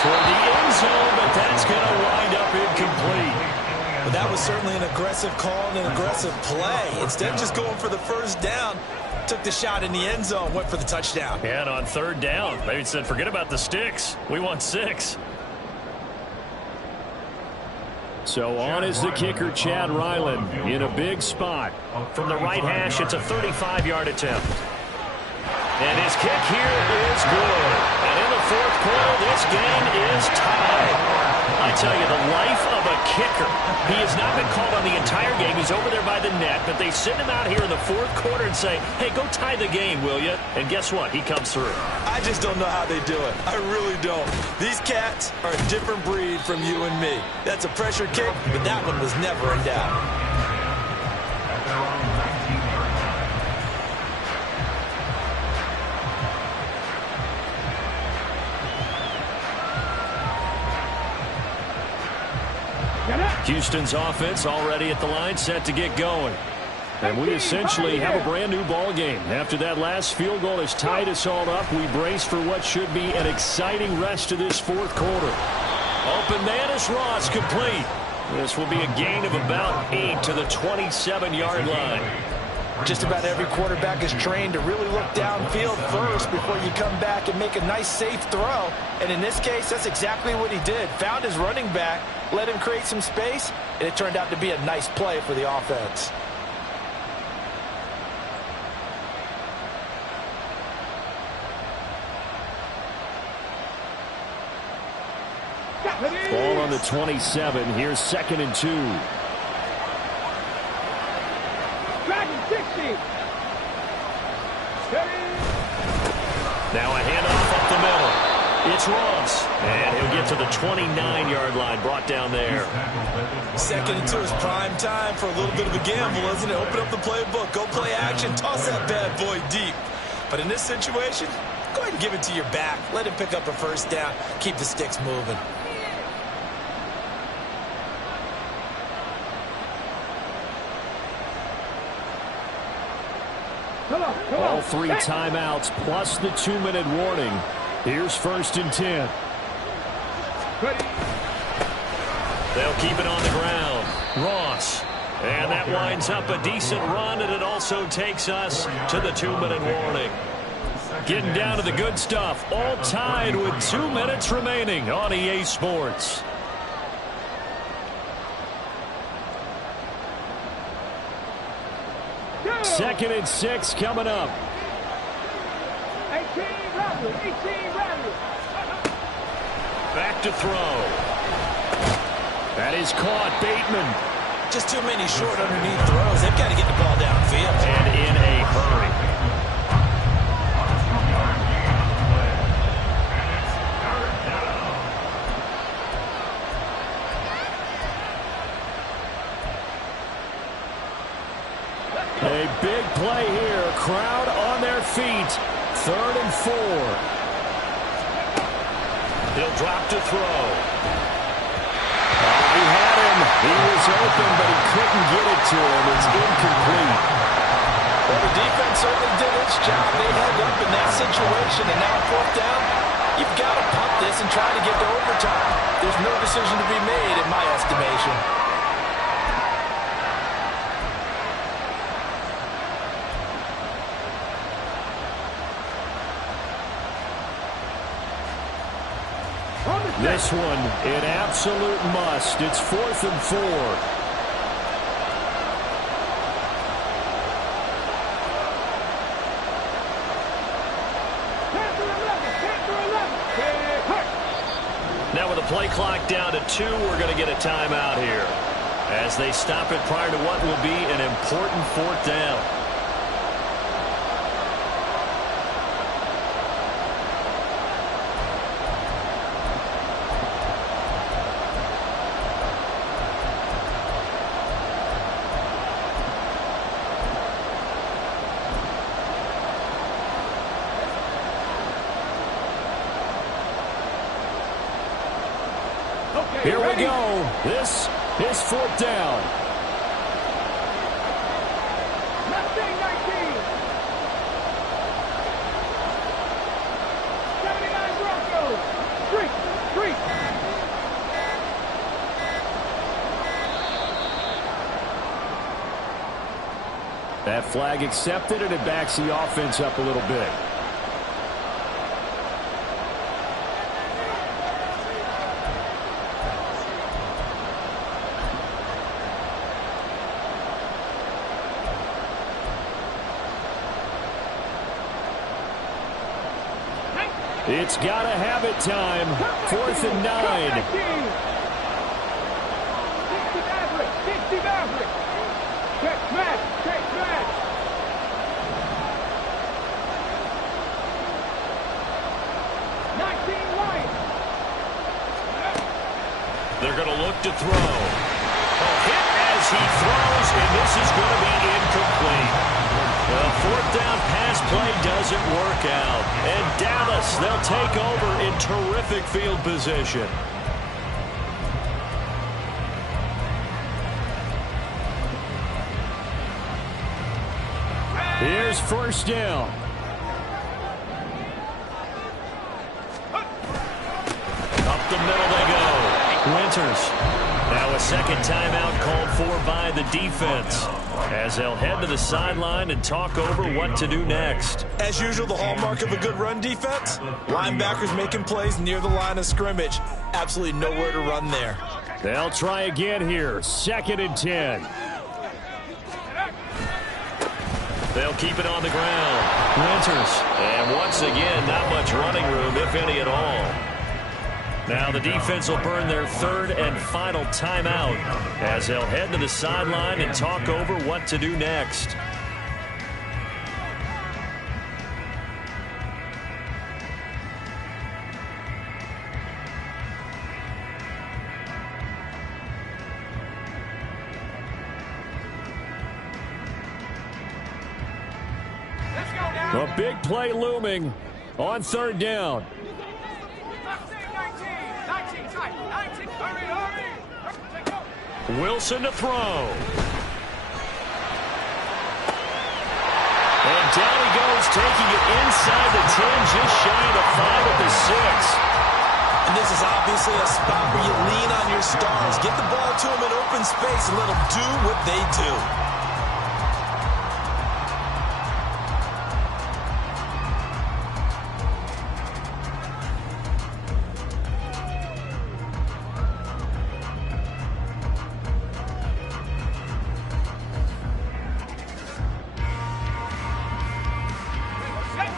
Toward the end zone, but that's going to wind up incomplete. But that was certainly an aggressive call and an aggressive play. Instead of just going for the first down, took the shot in the end zone, went for the touchdown. And on 3rd down, they said, forget about the sticks. We want 6. So on is the kicker, Chad Ryland, in a big spot. From the right hash, it's a 35-yard attempt. And his kick here is good. And in the 4th quarter, this game is tied. I tell you, the life of a kicker. He has not been called on the entire game. He's over there by the net, but they send him out here in the 4th quarter and say, hey, go tie the game, will you? And guess what? He comes through. I just don't know how they do it. I really don't. These cats are a different breed from you and me. That's a pressure kick, but that one was never in doubt. Houston's offense already at the line, set to get going. And we essentially have a brand new ball game. After that last field goal has tied us all up, we brace for what should be an exciting rest of this 4th quarter. Open man is Ross, complete. This will be a gain of about 8 to the 27-yard line. Just about every quarterback is trained to really look downfield first before you come back and make a nice, safe throw. And in this case, that's exactly what he did. Found his running back, let him create some space, and it turned out to be a nice play for the offense. Ball on the 27. Here's 2nd and 2. Now a handoff up the middle. It's Ross. And he'll get to the 29-yard line, brought down there. 2nd and 2 is prime time for a little bit of a gamble, isn't it? Open up the playbook, go play action, toss that bad boy deep. But in this situation, go ahead and give it to your back. Let him pick up a first down. Keep the sticks moving. All 3 timeouts plus the 2-minute warning. Here's 1st and 10. They'll keep it on the ground. Ross. And that winds up a decent run, and it also takes us to the 2-minute warning. Getting down to the good stuff. All tied with 2 minutes remaining on EA Sports. 2nd and 6 coming up. 18 Bradley. 18 Bradley. Back to throw. That is caught. Bateman. Just too many short underneath throws. They've got to get the ball downfield. And in a hurry. A big play here. Crowd on their feet. 3rd and 4. He'll drop to throw. He had him. He was open, but he couldn't get it to him. It's incomplete. Well, the defense certainly did its job. They held up in that situation, and now 4th down, you've got to punt this and try to get to overtime. There's no decision to be made, in my estimation. This one, an absolute must. It's 4th and 4. 10-11. Now with the play clock down to 2, we're going to get a timeout here as they stop it prior to what will be an important 4th down. Here we go. This is 4th down. 19-19. 79 Broncos. Street. That flag accepted, and it backs the offense up a little bit. It's got to have it time. 4th and 9. 60 Maverick. Check smash. 19 Lions. They're going to look to throw. A hit as he throws, and this is going to be incomplete. The 4th down pass play doesn't work out. And Dallas, they'll take over in terrific field position. Here's 1st down. Up the middle they go. Winters. Now a 2nd timeout called for by the defense, as they'll head to the sideline and talk over what to do next. As usual, the hallmark of a good run defense, linebackers making plays near the line of scrimmage. Absolutely nowhere to run there. They'll try again here. 2nd and 10. They'll keep it on the ground. Winters. And once again, not much running room, if any at all. Now the defense will burn their 3rd and final timeout as they'll head to the sideline and talk over what to do next. A big play looming on 3rd down. 19 tight. 19. Hurry. Wilson to throw. And down he goes, taking it inside the 10, just shy of the 5 at the 6. And this is obviously a spot where you lean on your stars. Get the ball to them in open space and let them do what they do.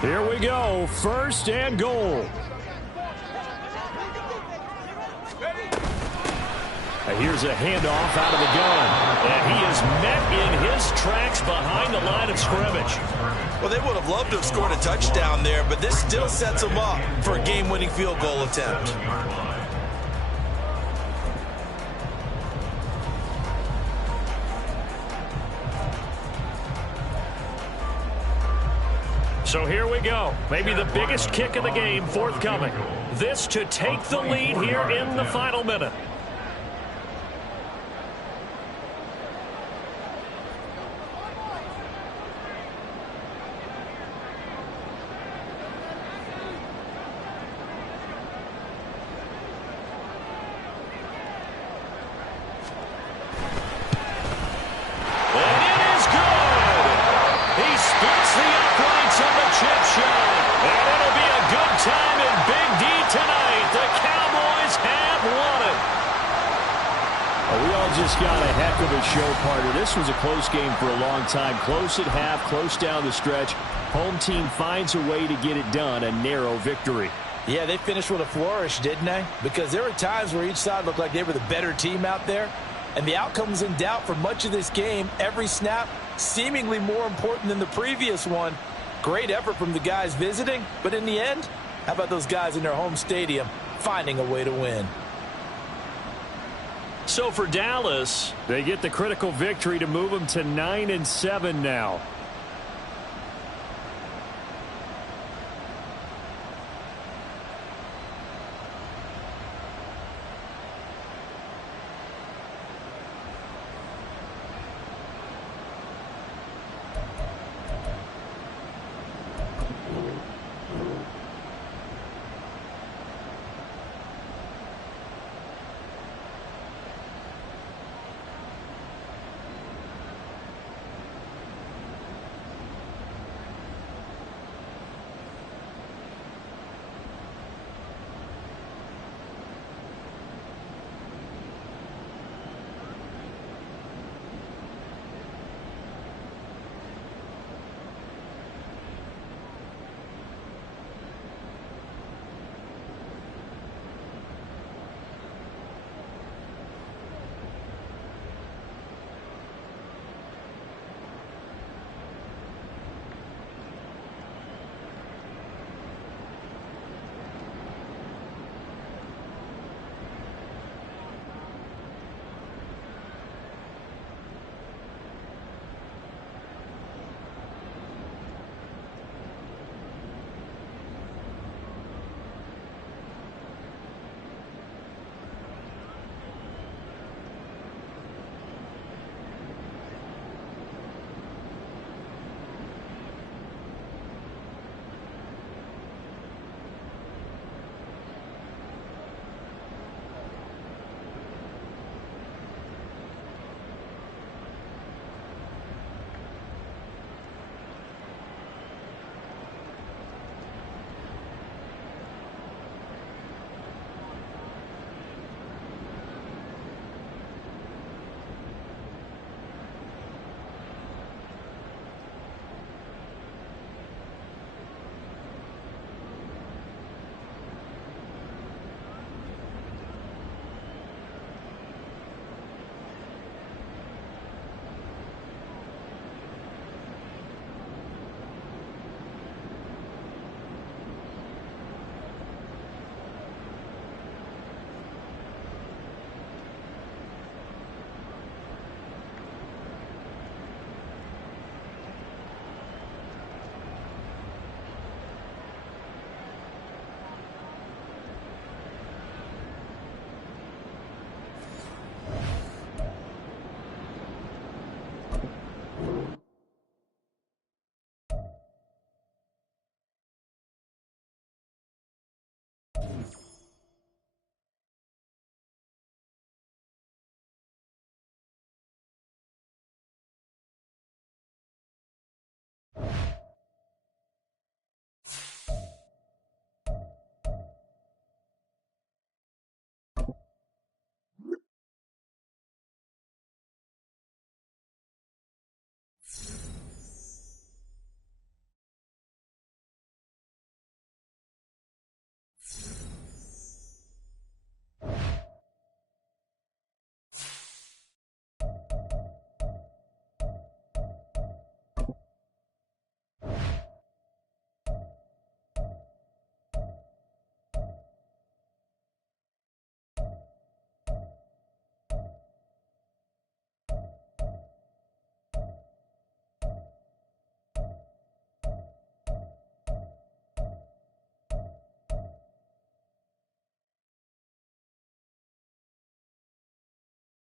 Here we go, 1st and goal. Here's a handoff out of the gun. And he is met in his tracks behind the line of scrimmage. Well, they would have loved to have scored a touchdown there, but this still sets them up for a game-winning field goal attempt. So here we go. Maybe the biggest kick of the game forthcoming. This to take the lead here in the final minute. Just got a heck of a show, partner. This was a close game for a long time. Close at half, close down the stretch. Home team finds a way to get it done. A narrow victory. Yeah, they finished with a flourish, didn't they? Because there were times where each side looked like they were the better team out there. And the outcome was in doubt for much of this game. Every snap seemingly more important than the previous one. Great effort from the guys visiting. But in the end, how about those guys in their home stadium finding a way to win? So for Dallas, they get the critical victory to move them to 9-7 now.